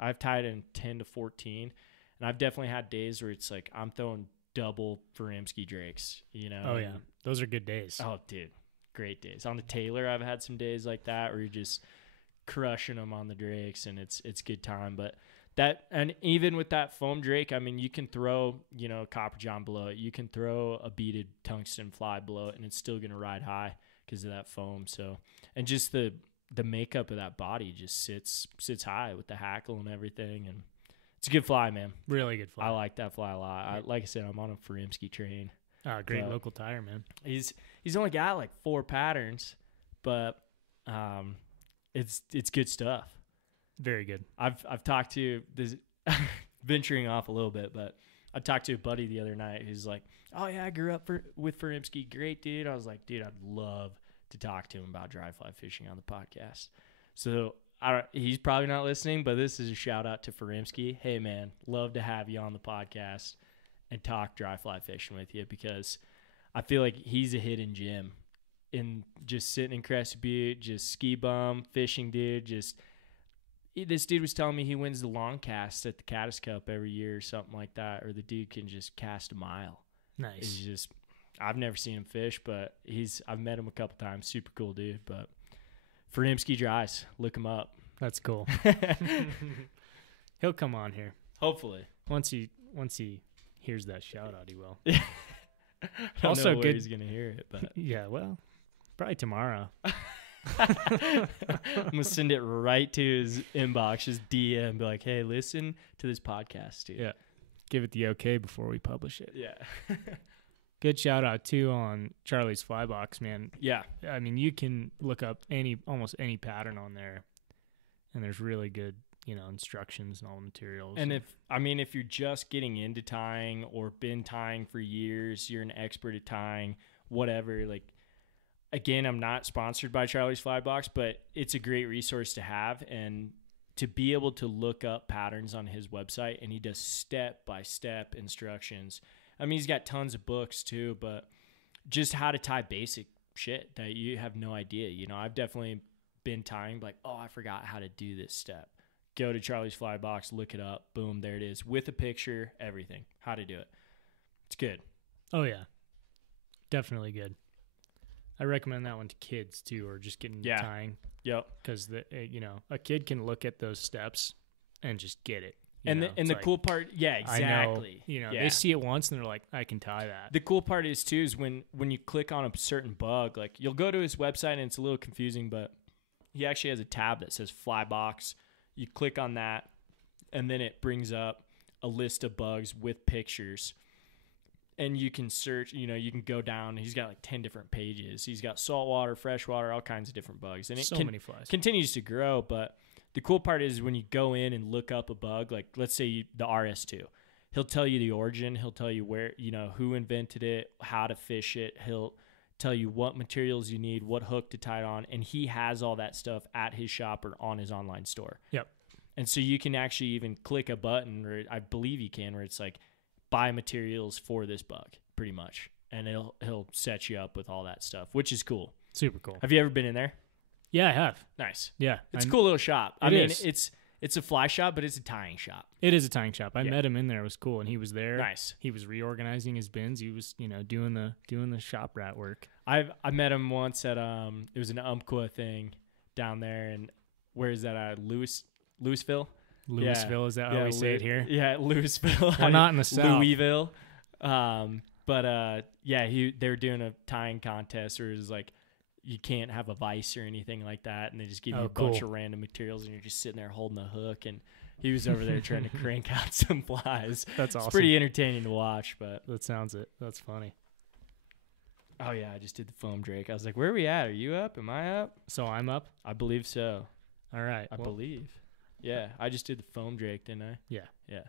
I've tied it in 10 to 14. And I've definitely had days where it's like I'm throwing double Furimsky drakes, Oh, yeah. Those are good days. Oh, dude. Great days. On the Taylor, I've had some days like that where you're just crushing them on the drakes, and it's good time. But and even with that foam drake, I mean, you can throw, copper john below it. You can throw a beaded tungsten fly below it, and it's still going to ride high because of that foam. So, and just the makeup of that body just sits high with the hackle and everything, and it's a good fly, man. Really good fly. I like that fly a lot. Like I said, I'm on a Furimsky train. Great local tire, man. He's only got like 4 patterns, but it's good stuff. Very good. I've talked to this venturing off a little bit, but I talked to a buddy the other night who's like, "Oh yeah, I grew up with Furimsky. Great dude." I was like, "Dude, I'd love to talk to him about dry fly fishing on the podcast." So he's probably not listening, but this is a shout out to Furimsky. Hey man, love to have you on the podcast and talk dry fly fishing with you, because I feel like he's a hidden gem in just sitting in Crested Butte, just ski bum fishing, dude. This dude was telling me he wins the long cast at the Caddis Cup every year or something like that, or the dude can just cast a mile. Nice. I've never seen him fish, but I've met him a couple times. Super cool dude. But Furimsky dries, look him up. That's cool. He'll come on here. Hopefully. Once he hears that shout out, he will. I don't know where he's gonna hear it, but yeah, well, probably tomorrow. I'm gonna send it right to his inbox, just DM, be like, "Hey, listen to this podcast, dude." Yeah, give it the okay before we publish it. Yeah. Good shout out too on Charlie's Fly Box, man. Yeah, I mean, you can look up almost any pattern on there, and there's really good, instructions and all the materials. And if you're just getting into tying or been tying for years, you're an expert at tying, whatever, like, again, I'm not sponsored by Charlie's Fly Box, but it's a great resource to have, and to be able to look up patterns on his website, and he does step-by-step instructions. I mean, he's got tons of books too, but just how to tie basic shit that you have no idea. I've definitely been tying like, oh, I forgot how to do this step. Go to Charlie's Fly Box, look it up, boom, there it is, with a picture, everything, how to do it. It's good. Oh yeah, definitely good. I recommend that one to kids too, or just getting tying. Yep. Because a kid can look at those steps and just get it. And the cool part, yeah, exactly. I know, they see it once and they're like, I can tie that. The cool part is too is when you click on a certain bug, like you'll go to his website and it's a little confusing, but he actually has a tab that says Fly Box. You click on that, and then it brings up a list of bugs with pictures. And you can search, you can go down. He's got like 10 different pages. He's got saltwater, freshwater, all kinds of different bugs. And it many flies. Continues to grow. But the cool part is when you go in and look up a bug, like let's say the RS2, he'll tell you the origin. He'll tell you where, who invented it, how to fish it. He'll tell you what materials you need, what hook to tie it on. And he has all that stuff at his shop or on his online store. Yep. And so you can actually even click a button, or I believe you can, where it's like, buy materials for this bug, pretty much, and he'll set you up with all that stuff, which is cool. Super cool. Have you ever been in there? Yeah, I have. Nice. Yeah, it's a cool little shop. I mean, it's a fly shop, but it's a tying shop. It is a tying shop. I met him in there. It was cool, and he was there. Nice. He was reorganizing his bins. He was doing the shop rat work. I met him once at it was an Umpqua thing down there, and where is that at? Louisville. Louisville, is that how we say it here? Yeah, Louisville. Well, not in the South. Louisville. But they were doing a tying contest where it was like you can't have a vise or anything like that, and they just give you a bunch of random materials, and you're just sitting there holding a hook, and he was over there trying to crank out some flies. That's awesome. It's pretty entertaining to watch, but that sounds it. That's funny. Oh yeah, I just did the foam drake. I was like, where are we at? Are you up? Am I up? So I'm up? I believe so. All right. I believe. Yeah, I just did the foam drake, didn't I? Yeah. Yeah.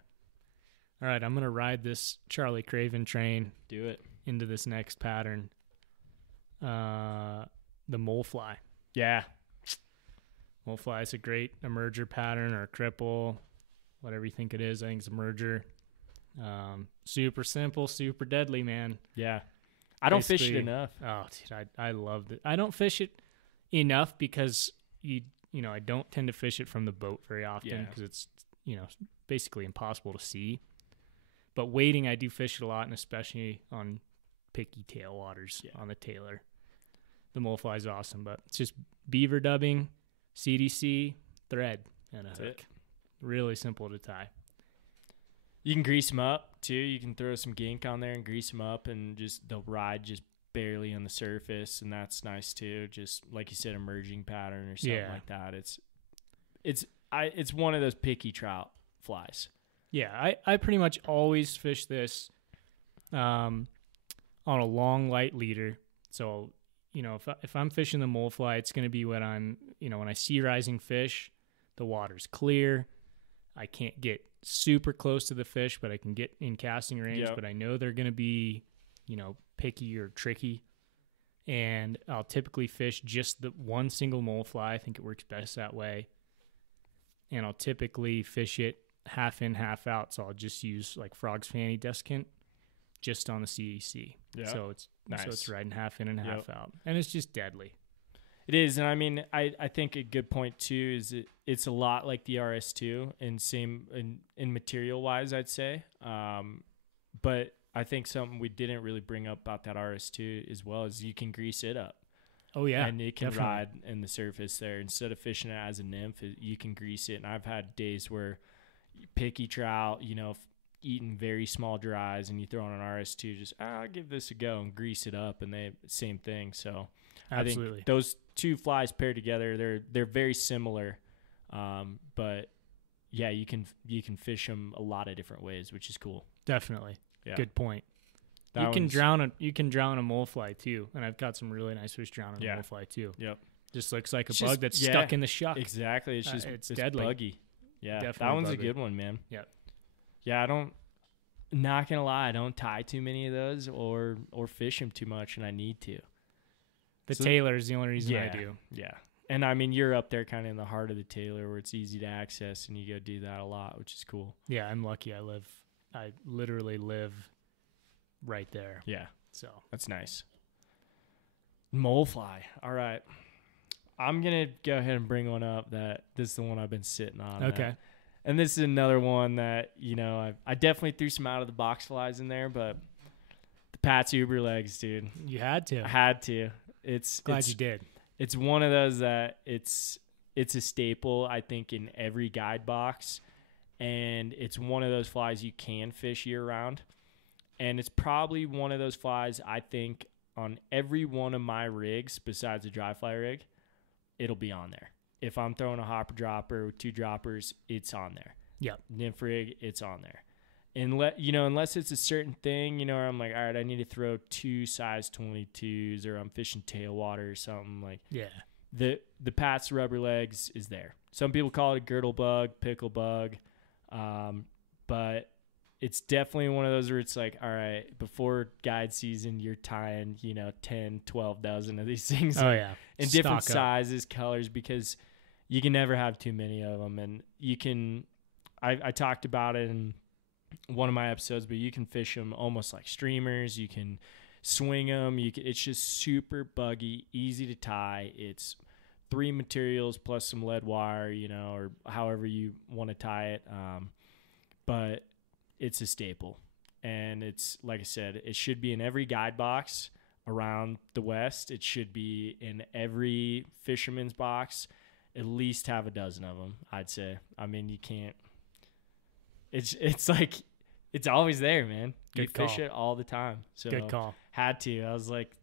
All right, I'm going to ride this Charlie Craven train. Do it. Into this next pattern. The mole fly. Yeah. Mole fly is a great emerger pattern or a cripple, whatever you think it is. I think it's a merger. Super simple, super deadly, man. Yeah. I don't fish it enough. Oh, dude, I loved it. I don't fish it enough because I don't tend to fish it from the boat very often because it's, basically impossible to see. But wading, I do fish it a lot, and especially on picky tail waters on the Taylor. The mole fly is awesome, but it's just beaver dubbing, CDC, thread, and a hook. It. Really simple to tie. You can grease them up, too. You can throw some gink on there and grease them up, and they'll ride just barely on the surface, and that's nice too. Just like you said, emerging pattern or something like that. It's one of those picky trout flies. Yeah, I pretty much always fish this on a long light leader. So if I'm fishing the mole fly, it's going to be when when I see rising fish, the water's clear. I can't get super close to the fish, but I can get in casting range. But I know they're going to be picky or tricky, and I'll typically fish just the one single mole fly. I think it works best that way, and I'll typically fish it half in, half out. So I'll just use like Frog's Fanny desiccant just on the CEC. So it's nice. So it's riding half in and half out, and it's just deadly. It is, and I mean, I think a good point too is it's a lot like the RS2 and same in material wise, I'd say, but I think something we didn't really bring up about that RS2 as well is you can grease it up. Oh, yeah. And it can ride in the surface there. Instead of fishing it as a nymph, you can grease it. And I've had days where picky trout, eating very small dries, and you throw on an RS2, just, I'll give this a go and grease it up. And same thing. So absolutely. I think those two flies paired together, they're very similar. But yeah, you can fish them a lot of different ways, which is cool. Definitely. Yeah. Good point. You can drown a mole fly too, and I've got some really nice fish drowning a mole fly too. Yep. Just looks like a bug that's stuck in the shuck. Exactly. It's just it's deadly. Buggy. Yeah, definitely that one's buggy. A good one, man. Yep. Yeah, not gonna lie, I don't tie too many of those or fish them too much, and I need to. The Taylor is the only reason I do. Yeah. And I mean, you're up there kind of in the heart of the Taylor where it's easy to access, and you go do that a lot, which is cool. Yeah, I'm lucky. I literally live right there. Yeah. So that's nice. Mole fly. All right. I'm going to go ahead and bring one up that this is the one I've been sitting on. Okay. And this is another one that, I definitely threw some out of the box flies in there, but the Pat's Uber legs, dude. You had to. I had to. Glad you did. It's one of those that it's a staple, I think, in every guide box. and it's one of those flies you can fish year round. And it's probably one of those flies, I think, on every one of my rigs besides a dry fly rig, it'll be on there. If I'm throwing a hopper dropper with 2 droppers, it's on there. Yep. Nymph rig, it's on there. Unless it's a certain thing, where I'm like, all right, I need to throw 2 size 22s, or I'm fishing tailwater or something like. Yeah. The Pat's rubber legs is there. Some people call it a girdle bug, pickle bug, but it's definitely one of those where it's like, all right, before guide season, you're tying, 10, 12 dozen of these things. In different sizes, colors, because you can never have too many of them. And you can, I talked about it in one of my episodes, but you can fish them almost like streamers. You can swing them. It's just super buggy, easy to tie. It's 3 materials plus some lead wire, or however you want to tie it. But it's a staple, and it's, like I said, it should be in every guide box around the West. It should be in every fisherman's box, at least have a dozen of them, I'd say. I mean, you can't, it's like, it's always there, man. You fish it all the time. So good call. Had to. I was like,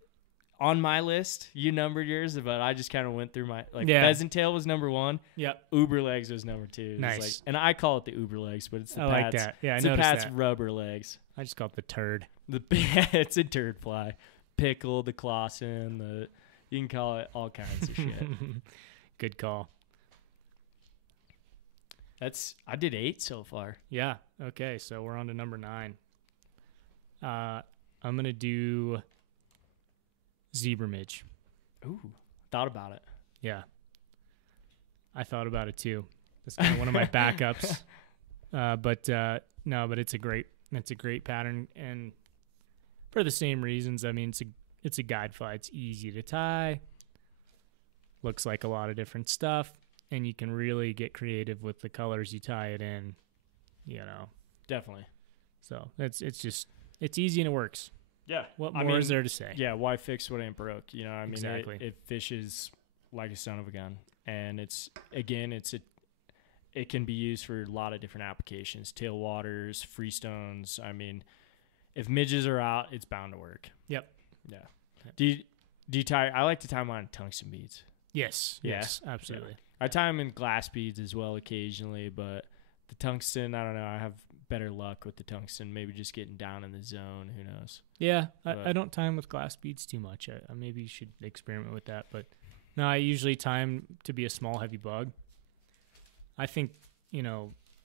on my list, you numbered yours, but I just kind of went through my, pheasant tail was number 1. Yep. Uber legs was number 2. Nice. And I call it the Uber legs, but it's the Pat's. I like that. Yeah, it's I noticed the Pat's that. rubber legs. I just call it the turd. It's a turd fly. Pickle, the Clausen, you can call it all kinds of shit. Good call. I did 8 so far. Yeah. Okay. So we're on to number 9. I'm going to do zebra midge. Ooh, thought about it. Yeah. I thought about it too. It's kind of one of my backups. But it's a great pattern, and for the same reasons. I mean, it's a guide fly. It's easy to tie. Looks like a lot of different stuff, and you can really get creative with the colors you tie it in. Definitely. So it's easy and it works. Yeah. What more is there to say? Yeah. Why fix what ain't broke? I mean, exactly. It fishes like a son of a gun, and it can be used for a lot of different applications. Tailwaters, freestones. I mean, if midges are out, it's bound to work. Yep. Yeah. Do you tie? I like to tie mine in tungsten beads. Yes. Yeah. Yes. Absolutely. Yeah. I tie them in glass beads as well occasionally, but the tungsten, I don't know. I have better luck with the tungsten. Maybe just getting down in the zone. Who knows? Yeah. I don't tie them with glass beads too much. I maybe should experiment with that, but no, I usually tie them to be a small, heavy bug. I think,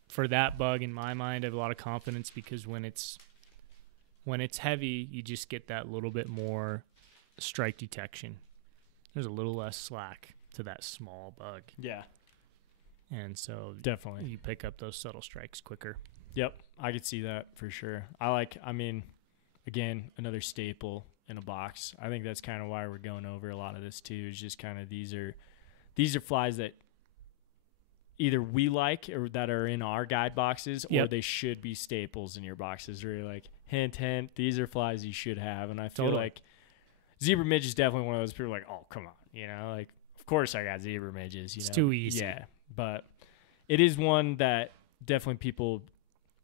for that bug, in my mind, I have a lot of confidence because when it's heavy, you just get that little bit more strike detection. There's a little less slack to that small bug. Yeah. And so definitely you pick up those subtle strikes quicker. Yep. I could see that for sure. Again, another staple in a box. I think that's kind of why we're going over a lot of this too, is just kind of these are flies that either we like or that are in our guide boxes, or they should be staples in your boxes. Where you're like, hint, hint, these are flies you should have. And I feel like zebra midge is definitely one of those people like, oh, come on, like, of course I got zebra midges. It's too easy. Yeah, but it is one that definitely people,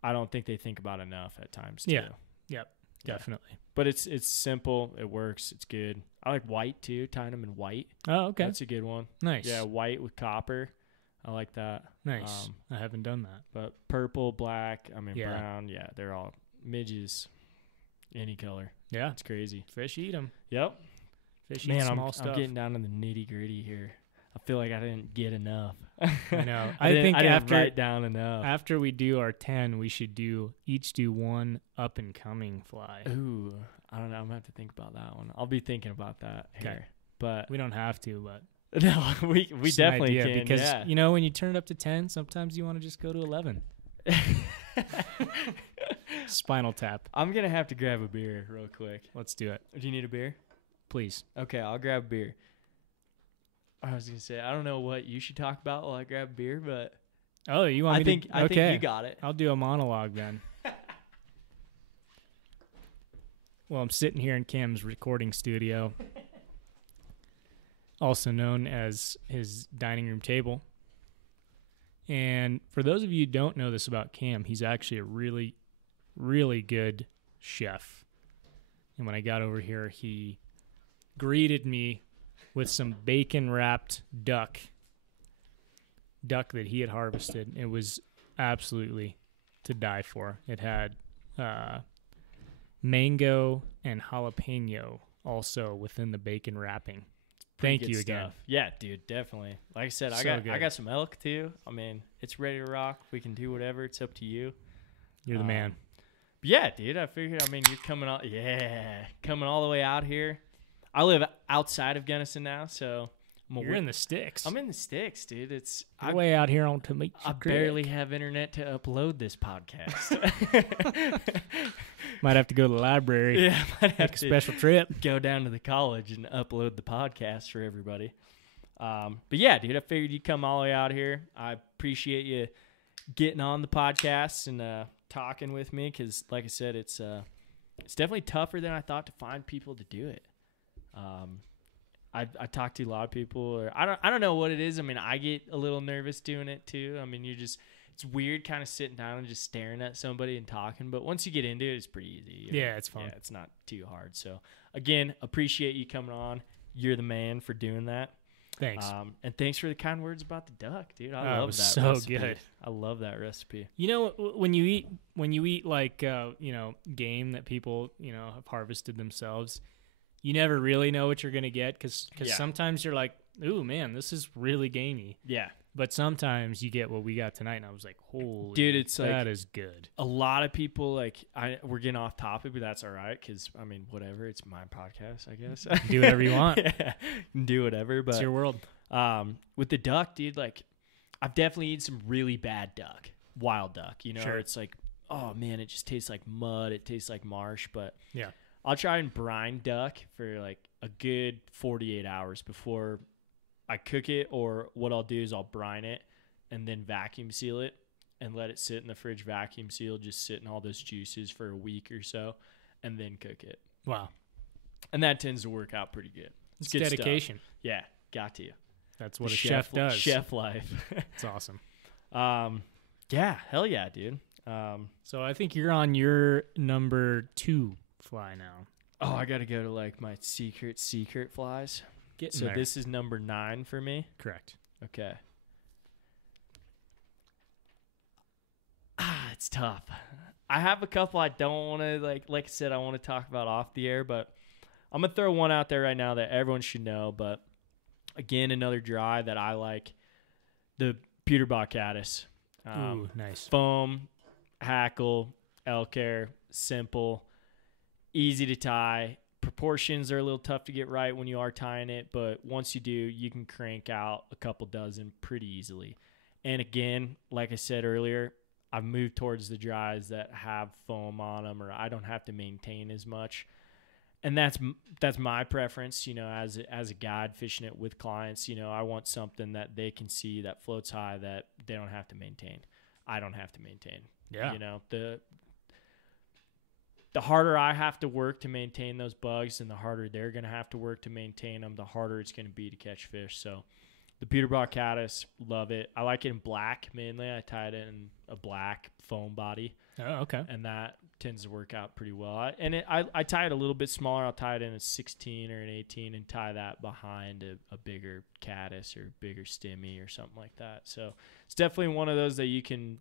I don't think they think about enough at times too. Yeah, yep, definitely. But it's simple. It works. It's good. I like white too, tying them in white. Oh, okay. That's a good one. Nice. Yeah, white with copper. I like that. Nice. I haven't done that. But purple, black, yeah. brown, they're all midges, any color. Yeah. It's crazy. Fish eat them. Yep. Fish eat small stuff. I'm getting down to the nitty gritty here. I feel like I didn't get enough. I know. I didn't write down enough. After we do our 10, we should each do one up and coming fly. Ooh, I don't know. I'm gonna have to think about that one. I'll be thinking about that here. But we don't have to, but no, we definitely can, because when you turn it up to 10, sometimes you want to just go to 11. Spinal Tap. I'm gonna have to grab a beer real quick. Let's do it. Do you need a beer? Please. Okay, I'll grab a beer. I was gonna say I don't know what you should talk about while I grab a beer, but you want me to? I think you got it. I'll do a monologue then. Well, I'm sitting here in Cam's recording studio, also known as his dining room table. And for those of you who don't know this about Cam, he's actually a really, really good chef. And when I got over here, he greeted me with some bacon-wrapped duck that he had harvested. It was absolutely to die for. It had mango and jalapeno also within the bacon wrapping. Thank you again. Yeah, dude, definitely. Like I said, I got some elk too. I mean, it's ready to rock. We can do whatever. It's up to you. You're the man. But yeah, dude, I figured, I mean, you're coming all the way out here. I live outside of Gunnison now, so you're in the sticks. I'm in the sticks, dude. I'm way out here on to meet you. I barely have internet to upload this podcast. Might have to go to the library. Yeah, might have a special trip. Go down to the college and upload the podcast for everybody. But yeah, dude, I figured you'd come all the way out here. I appreciate you getting on the podcast and talking with me because, like I said, it's definitely tougher than I thought to find people to do it. I talk to a lot of people, or I don't know what it is. I mean, I get a little nervous doing it too. I mean, it's weird kind of sitting down and just staring at somebody and talking, but once you get into it, it's pretty easy. Yeah, it's fun. Yeah, it's not too hard. So again, appreciate you coming on. You're the man for doing that. Thanks. And thanks for the kind words about the duck, dude. I love that. So recipe. Good. I love that recipe. You know, when you eat like game that people have harvested themselves, you never really know what you're gonna get because sometimes you're like, ooh man, this is really gamey. Yeah. But sometimes you get what we got tonight, and I was like, holy, dude, it's that is good. A lot of people we're getting off topic, but that's all right because I mean, whatever. It's my podcast, I guess. Do whatever you want. Yeah, do whatever. But it's your world. With the duck, dude, like I've definitely eaten some really bad duck, wild duck. Sure. It's like, oh man, it just tastes like mud. It tastes like marsh. But yeah, I'll try and brine duck for like a good 48 hours before I cook it, or what I'll do is I'll brine it and then vacuum seal it and let it sit in the fridge vacuum sealed, just sit in all those juices for a week or so, and then cook it. Wow. And that tends to work out pretty good. It's good dedication. Stuff. Yeah, got to. That's what a chef does. Chef life. It's awesome. Yeah, hell yeah, dude. So I think you're on your number 2 fly now. Oh, I got to go to like my secret flies. So there. This is number 9 for me? Correct. Okay. It's tough. I have a couple I don't want to, like I said, I want to talk about off the air, but I'm going to throw one out there right now that everyone should know. But again, another dry that I like, the Peterbach caddis. Ooh, nice. Foam, hackle, elk hair, simple, easy to tie. Proportions are a little tough to get right when you are tying it, but once you do, you can crank out a couple dozen pretty easily. And again, like I said earlier, I've moved towards the dries that have foam on them, or I don't have to maintain as much. And that's my preference, as a guide fishing it with clients. I want something that they can see that floats high that they don't have to maintain. I don't have to maintain. Yeah. The harder I have to work to maintain those bugs and the harder they're going to have to work to maintain them, the harder it's going to be to catch fish. So the Peterbach caddis, love it. I like it in black mainly. I tie it in a black foam body. Oh, okay. And that tends to work out pretty well. I tie it a little bit smaller. I'll tie it in a 16 or an 18 and tie that behind a bigger caddis or bigger stimmy or something like that. So it's definitely one of those that you can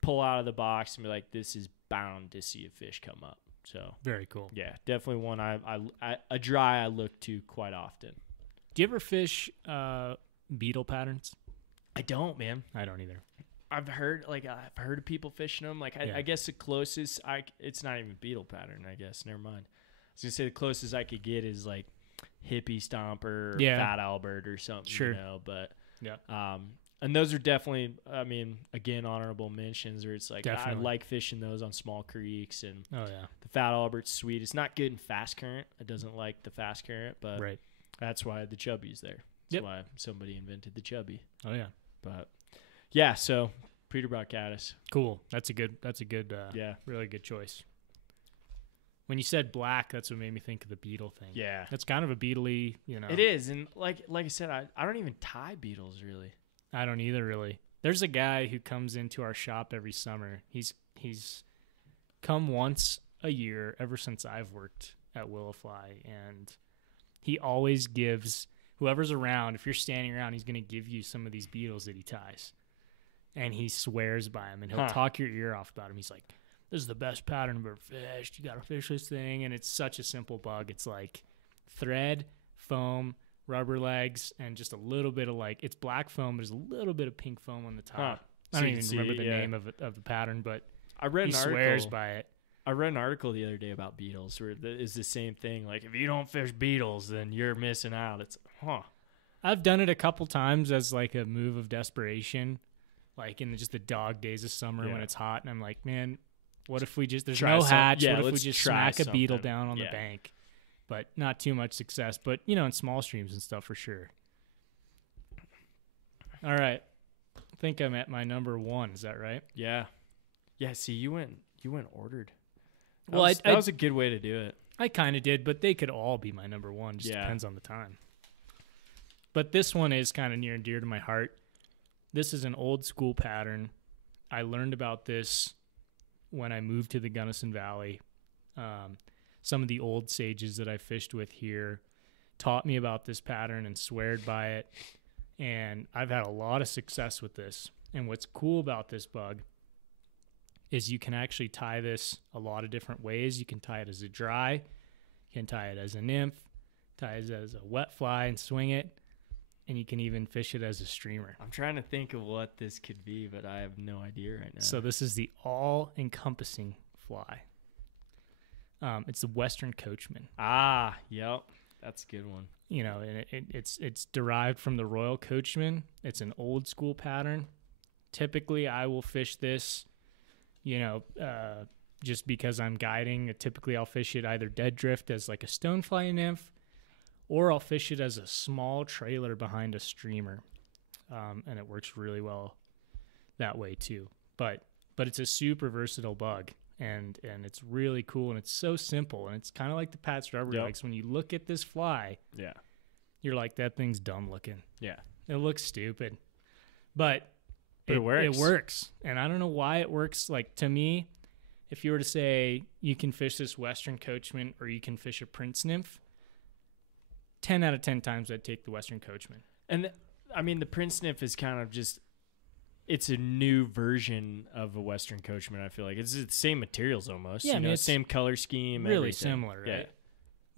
pull out of the box and be like, this is bound to see a fish come up. So very cool. Yeah, definitely one a dry I look to quite often. Do you ever fish beetle patterns? I don't, man. I don't either. I've heard of people fishing them. I guess the closest it's not even beetle pattern. I guess never mind. I was gonna say the closest I could get is like hippie stomper, or Fat Albert or something. Sure. But yeah. And those are definitely, I mean, again, honorable mentions where it's like, definitely. I like fishing those on small creeks. And oh yeah, the Fat Albert's sweet. It's not good in fast current. It doesn't like the fast current, but right. That's why the chubby's there. That's why somebody invented the chubby. Oh yeah. But yeah, so Peterbach caddis. Cool. That's a good really good choice. When you said black, that's what made me think of the beetle thing. Yeah. That's kind of a beetle-y, It is. And like I said, I don't even tie beetles really. I don't either really. There's a guy who comes into our shop every summer. He's come once a year ever since I've worked at Willowfly, and he always gives whoever's around, if you're standing around, he's going to give you some of these beetles that he ties. And he swears by them, and he'll talk your ear off about them. He's like, this is the best pattern I've ever fished. You got to fish this thing. And it's such a simple bug. It's like thread, foam, rubber legs, and just a little bit of like, it's black foam, but there's a little bit of pink foam on the top. I don't even remember the name of the pattern, but he swears by it. I read an article the other day about beetles where it's the same thing. Like, if you don't fish beetles, then you're missing out. It's, I've done it a couple times as like a move of desperation, like in just the dog days of summer when it's hot. And I'm like, man, what if we just, there's no hatch. What if we just smack a beetle down on the bank? But not too much success. But, in small streams and stuff for sure. All right. I think I'm at my number 1. Is that right? Yeah. Yeah, see, you went ordered. That was a good way to do it. I kind of did, but they could all be my number 1. Just depends on the time. But this one is kind of near and dear to my heart. This is an old school pattern. I learned about this when I moved to the Gunnison Valley. Some of the old sages that I fished with here taught me about this pattern and sweared by it. And I've had a lot of success with this. And what's cool about this bug is you can actually tie this a lot of different ways. You can tie it as a dry, you can tie it as a nymph, tie it as a wet fly and swing it, and you can even fish it as a streamer. I'm trying to think of what this could be, but I have no idea right now. So this is the all-encompassing fly. It's the Western Coachman. Yep. That's a good one. And it's derived from the Royal Coachman. It's an old school pattern. Typically, I will fish this, just because I'm guiding. Typically, I'll fish it either dead drift as like a stonefly nymph, or I'll fish it as a small trailer behind a streamer. And it works really well that way too. But it's a super versatile bug. And it's really cool, and it's so simple, and it's kind of like the Pat's rubber legs. When you look at this fly, you're like, that thing's dumb looking. Yeah, it looks stupid, but it works. It works, and I don't know why it works. Like, to me, if you were to say you can fish this Western Coachman or you can fish a Prince Nymph, 10 out of 10 times I'd take the Western Coachman. And the Prince Nymph is kind of just. It's a new version of a Western Coachman, I feel like. It's the same materials almost. Yeah, it's same color scheme. Really everything. Similar, right?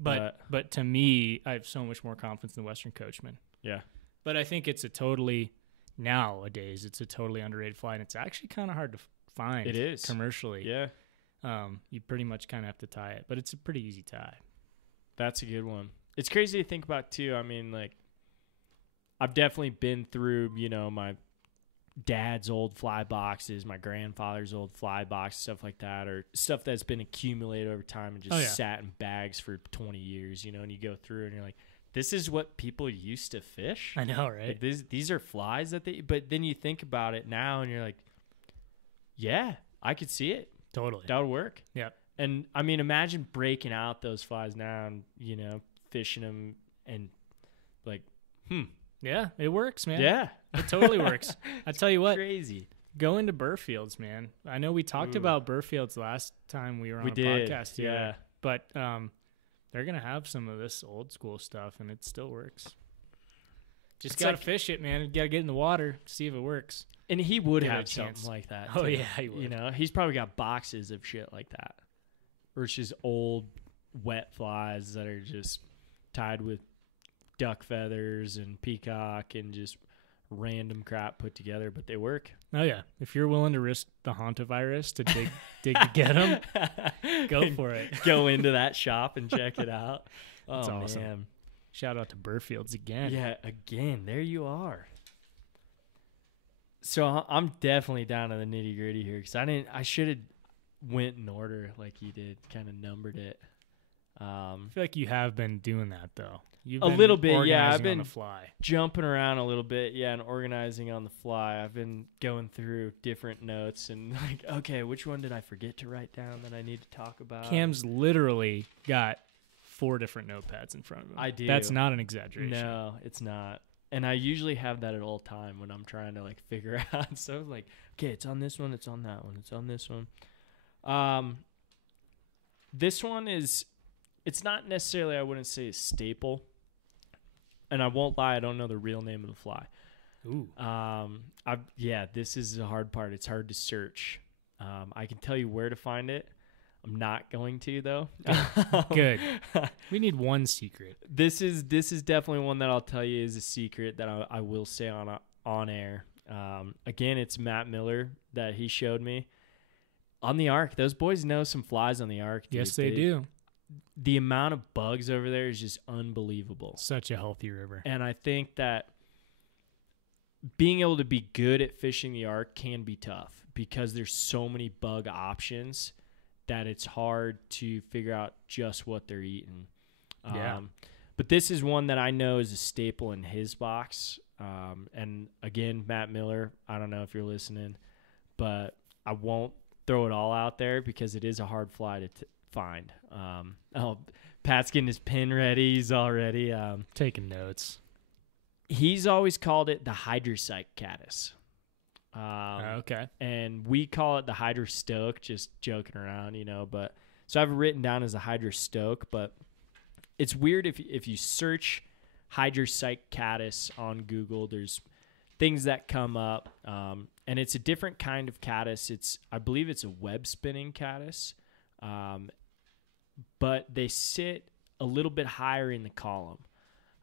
Yeah. But to me, I have so much more confidence in the Western Coachman. Yeah. But I think nowadays, it's a totally underrated fly, and it's actually kind of hard to find. It is. Commercially. Yeah. You pretty much kind of have to tie it, but it's a pretty easy tie. That's a good one. It's crazy to think about, too. I've definitely been through, my dad's old fly boxes, my grandfather's old fly box, stuff like that, or stuff that's been accumulated over time and just sat in bags for 20 years, and you go through and you're like, this is what people used to fish? I know, right? Like these are flies but then you think about it now and you're like, yeah, I could see it. Totally. That would work. Yeah. And imagine breaking out those flies now and, fishing them and like, Yeah, it works, man. Yeah. It totally works. I tell you what. Crazy. Go into Burfields, man. I know we talked about Burfields last time we were on podcast here. Yeah. But they're going to have some of this old school stuff, and it still works. Just got to fish it, man. You got to get in the water, see if it works. And he would have something like that. Oh, yeah, he would. He's probably got boxes of shit like that. Or it's just old wet flies that are just tied with duck feathers and peacock and just random crap put together, but they work. Oh yeah, if you're willing to risk the hantavirus to dig to get them, go for it. Go into that shop and check it out. That's awesome. Man. Shout out to Burfields again. Yeah, again, there you are. So I'm definitely down to the nitty gritty here because I should have went in order like you did, kind of numbered it. I feel like you have been doing that though. You've been a little bit, yeah. I've been on the fly. Jumping around a little bit, yeah, and organizing on the fly. I've been going through different notes and like, okay, which one did I forget to write down that I need to talk about? Cam's literally got 4 different notepads in front of him. I do. That's not an exaggeration. No, it's not. And I usually have that at all time when I'm trying to like figure out. So like, okay, it's on this one, it's on that one, it's on this one. This one is, it's not necessarily, I wouldn't say a staple. And I won't lie, I don't know the real name of the fly. Ooh. This is the hard part. It's hard to search. I can tell you where to find it. I'm not going to though. Good. We need one secret. This is definitely one that I'll tell you is a secret that I will say on air. Again, it's Matt Miller that he showed me on the Ark. Those boys know some flies on the Ark. Dude. Yes, they do. The amount of bugs over there is just unbelievable. Such a healthy river. And I think that being able to be good at fishing the Ark can be tough because there's so many bug options that it's hard to figure out just what they're eating. But this is one that I know is a staple in his box. And again, Matt Miller, I don't know if you're listening, but I won't throw it all out there because it is a hard fly to find. Pat's getting his pin ready. He's already taking notes. He's always called it the hydropsych caddis. Okay. And we call it the hydrostoke, just joking around, but so I have it written down as a hydrostoke, but it's weird if you search hydropsych caddis on Google, there's things that come up, and it's a different kind of caddis. I believe it's a web spinning caddis, but they sit a little bit higher in the column,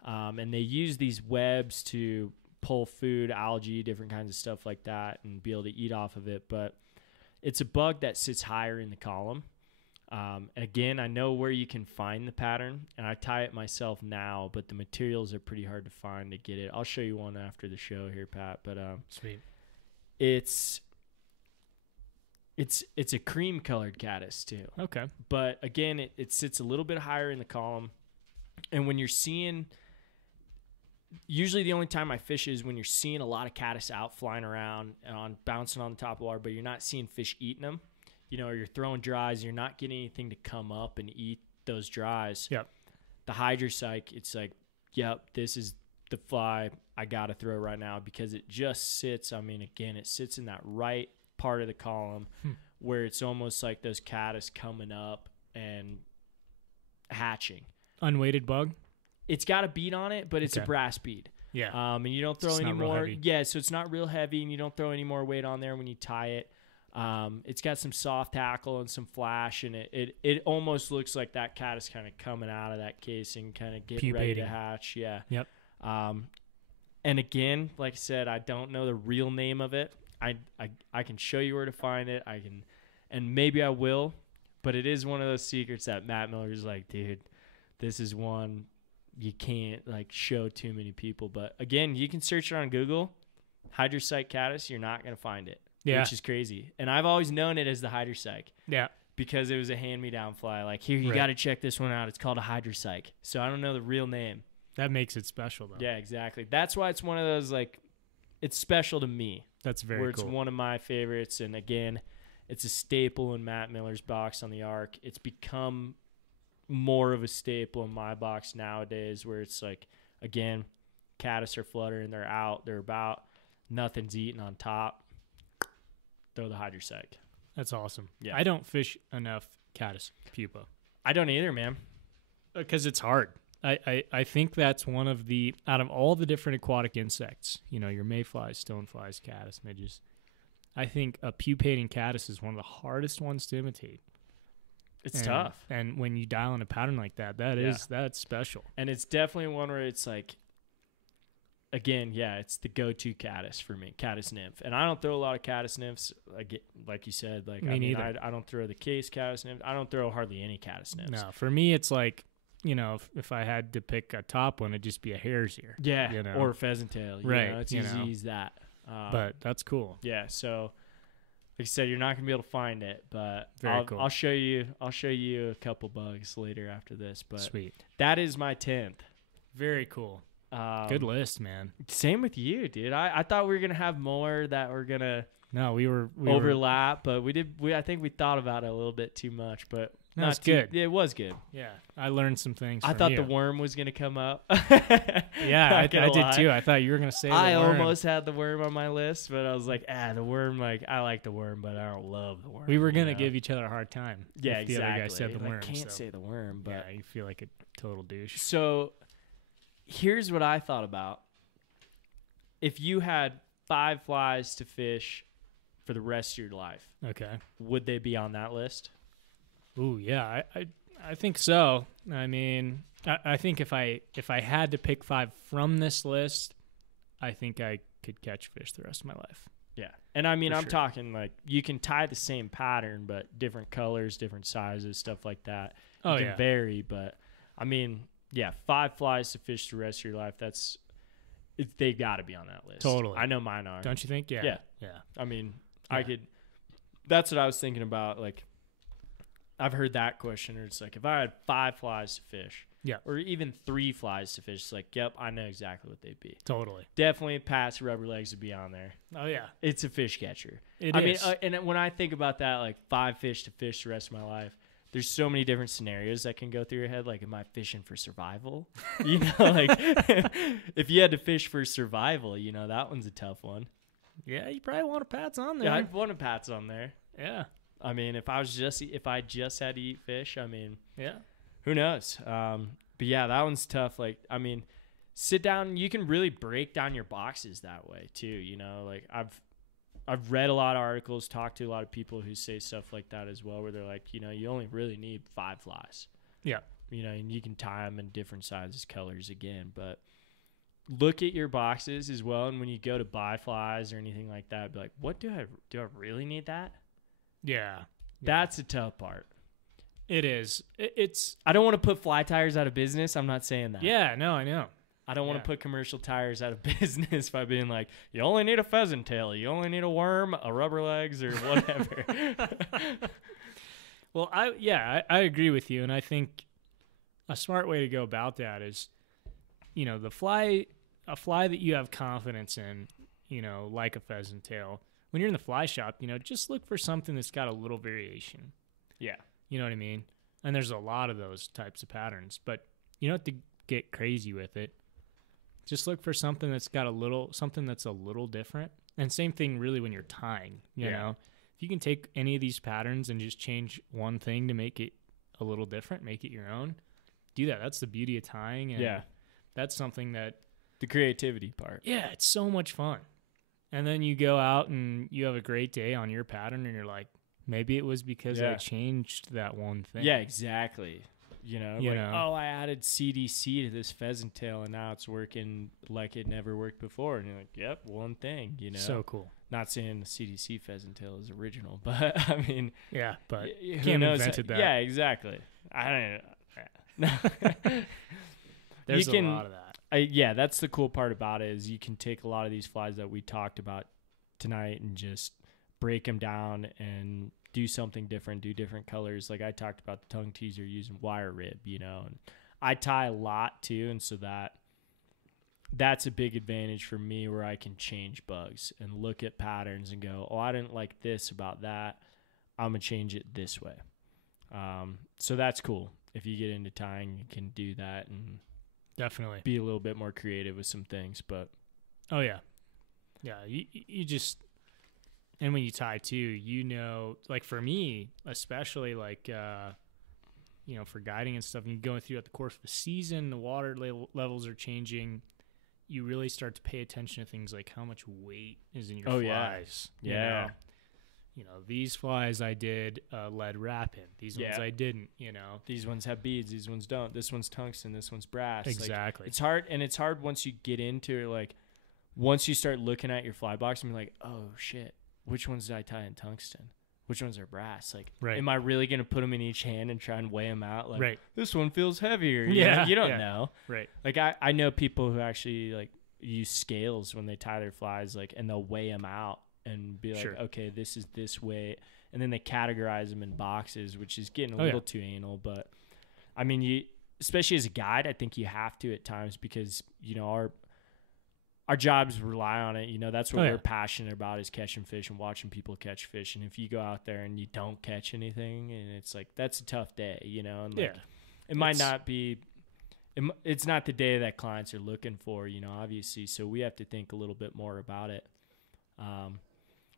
and they use these webs to pull food, algae, different kinds of stuff like that, and be able to eat off of it. But it's a bug that sits higher in the column. Again, I know where you can find the pattern, and I tie it myself now, but the materials are pretty hard to find to get it. I'll show you one after the show here, Pat. But sweet. It's a cream colored caddis too. Okay. But again, it sits a little bit higher in the column, and when you're seeing, usually the only time I fish is when you're seeing a lot of caddis out flying around and bouncing on the top of water, but you're not seeing fish eating them. Or you're throwing dries, you're not getting anything to come up and eat those dries. Yep. The hydropsych, it's like, yep, this is the fly I got to throw right now because it just sits, it sits in that right part of the column where it's almost like those caddis coming up and hatching. Unweighted bug? It's got a bead on it, but it's a brass bead. Yeah. And you don't throw any more. Yeah, so it's not real heavy, and you don't throw any more weight on there when you tie it. It's got some soft tackle and some flash, and it almost looks like that caddis kind of coming out of that casing, kind of getting ready to hatch. Yeah. Yep. And again, like I said, I don't know the real name of it. I can show you where to find it. And maybe I will, but it is one of those secrets that Matt Miller's like, dude, this is one you can't show too many people. But again, you can search it on Google, hydropsych caddis. You're not gonna find it. Yeah. Which is crazy. And I've always known it as the hydropsych. Yeah. Because it was a hand-me-down fly. Like, here, you got to check this one out. It's called a hydropsych. So I don't know the real name. That makes it special, though. Yeah, exactly. That's why it's one of those, it's special to me. That's very cool. Where it's one of my favorites. And, again, it's a staple in Matt Miller's box on the Ark. It's become more of a staple in my box nowadays where it's again, caddis are fluttering. They're out. They're about. Nothing's eaten on top. Throw the hydropsych. That's awesome. Yeah. I don't fish enough caddis pupa. I don't either, man. Because it's hard. I think that's one of the, out of all the different aquatic insects, your mayflies, stoneflies, caddis, midges, I think a pupating caddis is one of the hardest ones to imitate. It's tough. And when you dial in a pattern like that, that's special. And it's definitely one where it's again, it's the go-to caddis for me, caddis nymph. And I don't throw a lot of caddis nymphs, like you said. Me neither. I don't throw the case caddis nymph. I don't throw hardly any caddis nymphs. No, for me, it's if I had to pick a top one, it'd just be a hare's ear. Yeah, or pheasant tail. Right. It's easy to use that. But that's cool. Yeah, so like I said, you're not going to be able to find it, but cool. I'll show you a couple bugs later after this. But sweet. That is my 10th. Very cool. Good list, man. Same with you, dude. I thought we were gonna have more that were gonna No, we overlap, but I think we thought about it a little bit too much, but that's good. It was good. Yeah, I learned some things. I thought the worm was gonna come up. Yeah, I did too. I thought you were gonna say. I almost had the worm on my list, but I was like, the worm. Like, I like the worm, but I don't love the worm. We were gonna give each other a hard time. Yeah, if exactly. The other guy said the worm. I can't say the worm, but yeah, you feel like a total douche. So, here's what I thought about: if you had 5 flies to fish for the rest of your life, okay, would they be on that list? Ooh, yeah, I think so. I mean, I think if I had to pick 5 from this list, I think I could catch fish the rest of my life. Yeah, and I mean, I'm talking like you can tie the same pattern, but different colors, different sizes, stuff like that. It can vary, but I mean, yeah, 5 flies to fish the rest of your life. They got to be on that list. Totally, I know mine are. Don't you think? Yeah. I mean, I could. That's what I was thinking about. Like, I've heard that question, or it's like, if I had 5 flies to fish, or even 3 flies to fish, it's like, yep, I know exactly what they'd be. Totally. Definitely past rubber legs would be on there. Oh, yeah. It's a fish catcher. I mean, and when I think about that, like 5 fish to fish the rest of my life, there's so many different scenarios that can go through your head. Like, am I fishing for survival? You know, like, if you had to fish for survival, you know, that one's a tough one. Yeah, you probably want a Pats on there. Yeah, I'd want a Pats on there. Yeah. I mean, if I just had to eat fish, I mean, yeah, who knows? But yeah, that one's tough. Like, I mean, sit down. You can really break down your boxes that way too. You know, like I've read a lot of articles, talked to a lot of people who say stuff like that as well, where they're like, you know, you only really need 5 flies. Yeah. You know, and you can tie them in different sizes, colors again, but look at your boxes as well. And when you go to buy flies or anything like that, be like, what do I really need that? Yeah. That's a tough part. It is. It's. I don't want to put fly tires out of business. I'm not saying that. Yeah, no, I know. I don't want to put commercial tires out of business by being like, you only need a pheasant tail, you only need a worm, a rubber legs, or whatever. Well, I agree with you, and I think a smart way to go about that is, you know, a fly that you have confidence in, you know, like a pheasant tail. When you're in the fly shop, you know, just look for something that's got a little variation. Yeah. You know what I mean? And there's a lot of those types of patterns, but you don't have to get crazy with it. Just look for something that's got something that's a little different. And same thing really when you're tying, you know? If you can take any of these patterns and just change one thing to make it a little different, make it your own, do that. That's the beauty of tying. And that's something that... The creativity part. Yeah, it's so much fun. And then you go out and you have a great day on your pattern and you're like, maybe it was because I changed that one thing. Yeah, exactly. You know, oh, I added CDC to this pheasant tail and now it's working like it never worked before. And you're like, yep, one thing, you know. So cool. Not saying the CDC pheasant tail is original, but I mean. Yeah, but Cam invented that. Yeah, exactly. I don't know. There's a lot of that. That's the cool part about it is you can take a lot of these flies that we talked about tonight and just break them down and do something different, do different colors. Like I talked about the tongue teaser using wire rib, you know, and I tie a lot too. And so that's a big advantage for me where I can change bugs and look at patterns and go, oh, I didn't like this about that. I'm going to change it this way. So that's cool. If you get into tying, you can do that and definitely be a little bit more creative with some things. But oh yeah, you just, and when you tie too, you know, like for me especially, like you know, for guiding and stuff, and you're going throughout the course of the season, the water levels are changing. You really start to pay attention to things like how much weight is in your flies. Yeah. You know, these flies I did lead wrap in. These ones I didn't, you know. These ones have beads. These ones don't. This one's tungsten. This one's brass. Exactly. Like, it's hard, and it's hard once you get into it. Like, once you start looking at your fly box and be like, oh, shit, which ones did I tie in tungsten? Which ones are brass? Like, am I really going to put them in each hand and try and weigh them out? Like, this one feels heavier. You know? You don't know. Right. Like, I know people who actually, like, use scales when they tie their flies, like, and they'll weigh them out. And be like, okay, this is this way. And then they categorize them in boxes, which is getting a little too anal. But, I mean, especially as a guide, I think you have to at times because, you know, our jobs rely on it. You know, that's what we're passionate about, is catching fish and watching people catch fish. And if you go out there and you don't catch anything, and it's like, that's a tough day, you know? And like, it might not be, it's not the day that clients are looking for, you know, obviously. So we have to think a little bit more about it.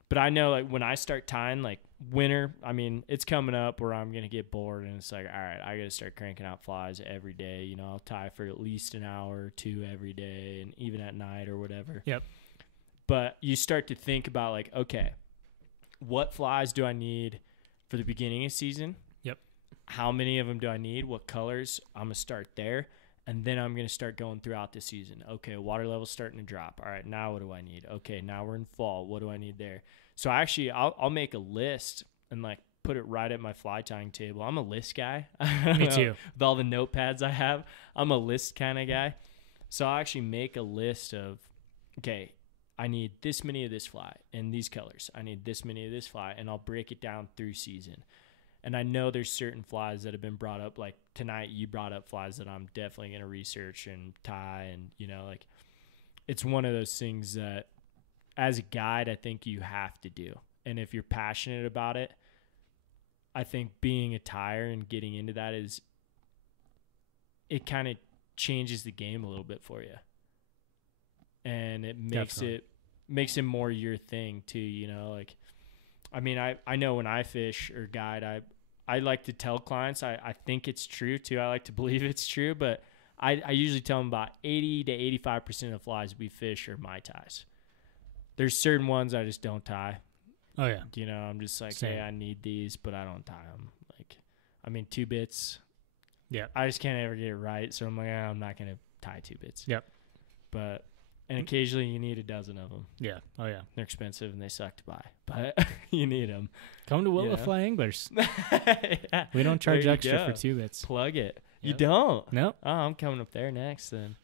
But I know, like, when I start tying, like, winter, I mean, it's coming up where I'm going to get bored, and it's like, all right, I got to start cranking out flies every day. You know, I'll tie for at least an hour or two every day, and even at night or whatever. Yep. But you start to think about, like, okay, what flies do I need for the beginning of season? Yep. How many of them do I need? What colors? I'm going to start there. And then I'm going to start going throughout the season. Okay, water level's starting to drop. All right, now what do I need? Okay, now we're in fall. What do I need there? So actually, I'll make a list and, like, put it right at my fly tying table. I'm a list guy. Me too. With all the notepads I have, I'm a list kind of guy. So I'll actually make a list of, okay, I need this many of this fly in these colors. I need this many of this fly, and I'll break it down through season. And I know there's certain flies that have been brought up, like tonight you brought up flies that I'm definitely going to research and tie. And, you know, like, it's one of those things that as a guide, I think you have to do. And if you're passionate about it, I think being a tyer and getting into that it kind of changes the game a little bit for you. And it makes it more your thing too, you know, like, I mean, I know when I fish or guide, I like to tell clients, I think it's true too. I like to believe it's true, but I usually tell them about 80 to 85% of the flies we fish are my ties. There's certain ones I just don't tie. Oh, yeah. You know, I'm just like, hey, I need these, but I don't tie them. Like, I mean, 2 bits. Yeah. I just can't ever get it right, so I'm like, I'm not going to tie 2 bits. Yep. But... and occasionally you need a dozen of them. Yeah. Oh, yeah. They're expensive and they suck to buy, but you need them. Come to Willowfly Anglers. Yeah. We don't charge extra for 2 bits. Plug it. Yep. You don't? No. Oh, I'm coming up there next then.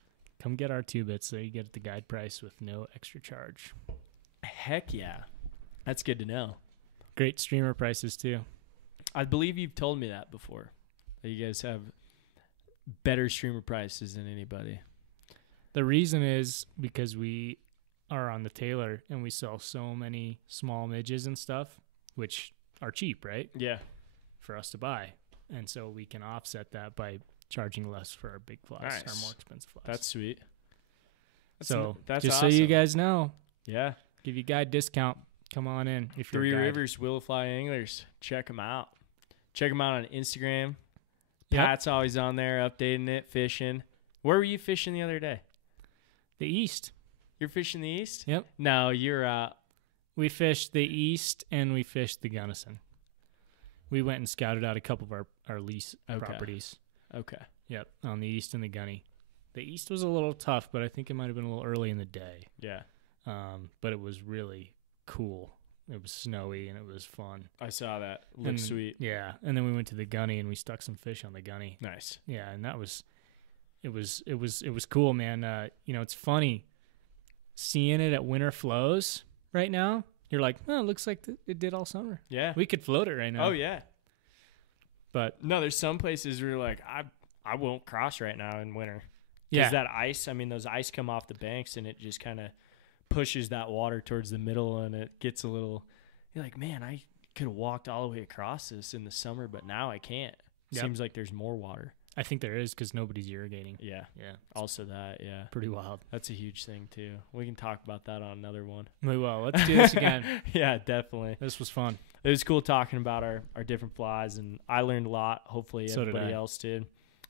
Come get our 2 bits so you get the guide price with no extra charge. Heck yeah. That's good to know. Great streamer prices too. I believe you've told me that before. That you guys have better streamer prices than anybody. The reason is because we are on the Taylor and we sell so many small midges and stuff, which are cheap, right? Yeah. For us to buy. And so we can offset that by charging less for our big flies, nice. our more expensive flies. That's sweet. That's just awesome. So you guys know. Yeah. Give you guide discount. Come on in. If you're 3 Rivers Willowfly Anglers. Check them out. Check them out on Instagram. Yep. Pat's always on there updating it, fishing. Where were you fishing the other day? The east. You're fishing the east? Yep. No, you're we fished the east and we fished the Gunnison. We went and scouted out a couple of our lease properties. Okay. Yep, on the east and the Gunny. The east was a little tough, but I think it might have been a little early in the day. Yeah. But it was really cool. It was snowy and it was fun. I saw that. Looked sweet. Yeah, and then we went to the Gunny and we stuck some fish on the Gunny. Nice. Yeah, and that was it was cool, man. You know, it's funny seeing it at winter flows right now. You're like, oh, it looks like it did all summer. Yeah. We could float it right now. Oh, yeah. But no, there's some places where you're like, I won't cross right now in winter. Yeah. Because that ice, I mean, those ice come off the banks and it just kind of pushes that water towards the middle and it gets a little, you're like, man, I could have walked all the way across this in the summer, but now I can't. Yep. Seems like there's more water. I think there is because nobody's irrigating. Yeah. Yeah. Also that, yeah. Pretty wild. That's a huge thing, too. We can talk about that on another one. We will. Let's do this again. Yeah, definitely. This was fun. It was cool talking about our different flies, and I learned a lot. Hopefully everybody else did.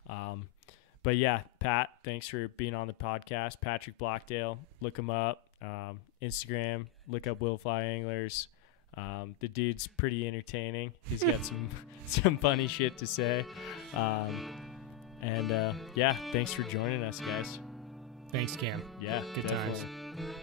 But, yeah, Pat, thanks for being on the podcast. Patrick Blackdale, look him up. Instagram, look up Willowfly Anglers. The dude's pretty entertaining. He's got some funny shit to say. Yeah, thanks for joining us, guys. Thanks, Cam. Yeah, good definitely. times.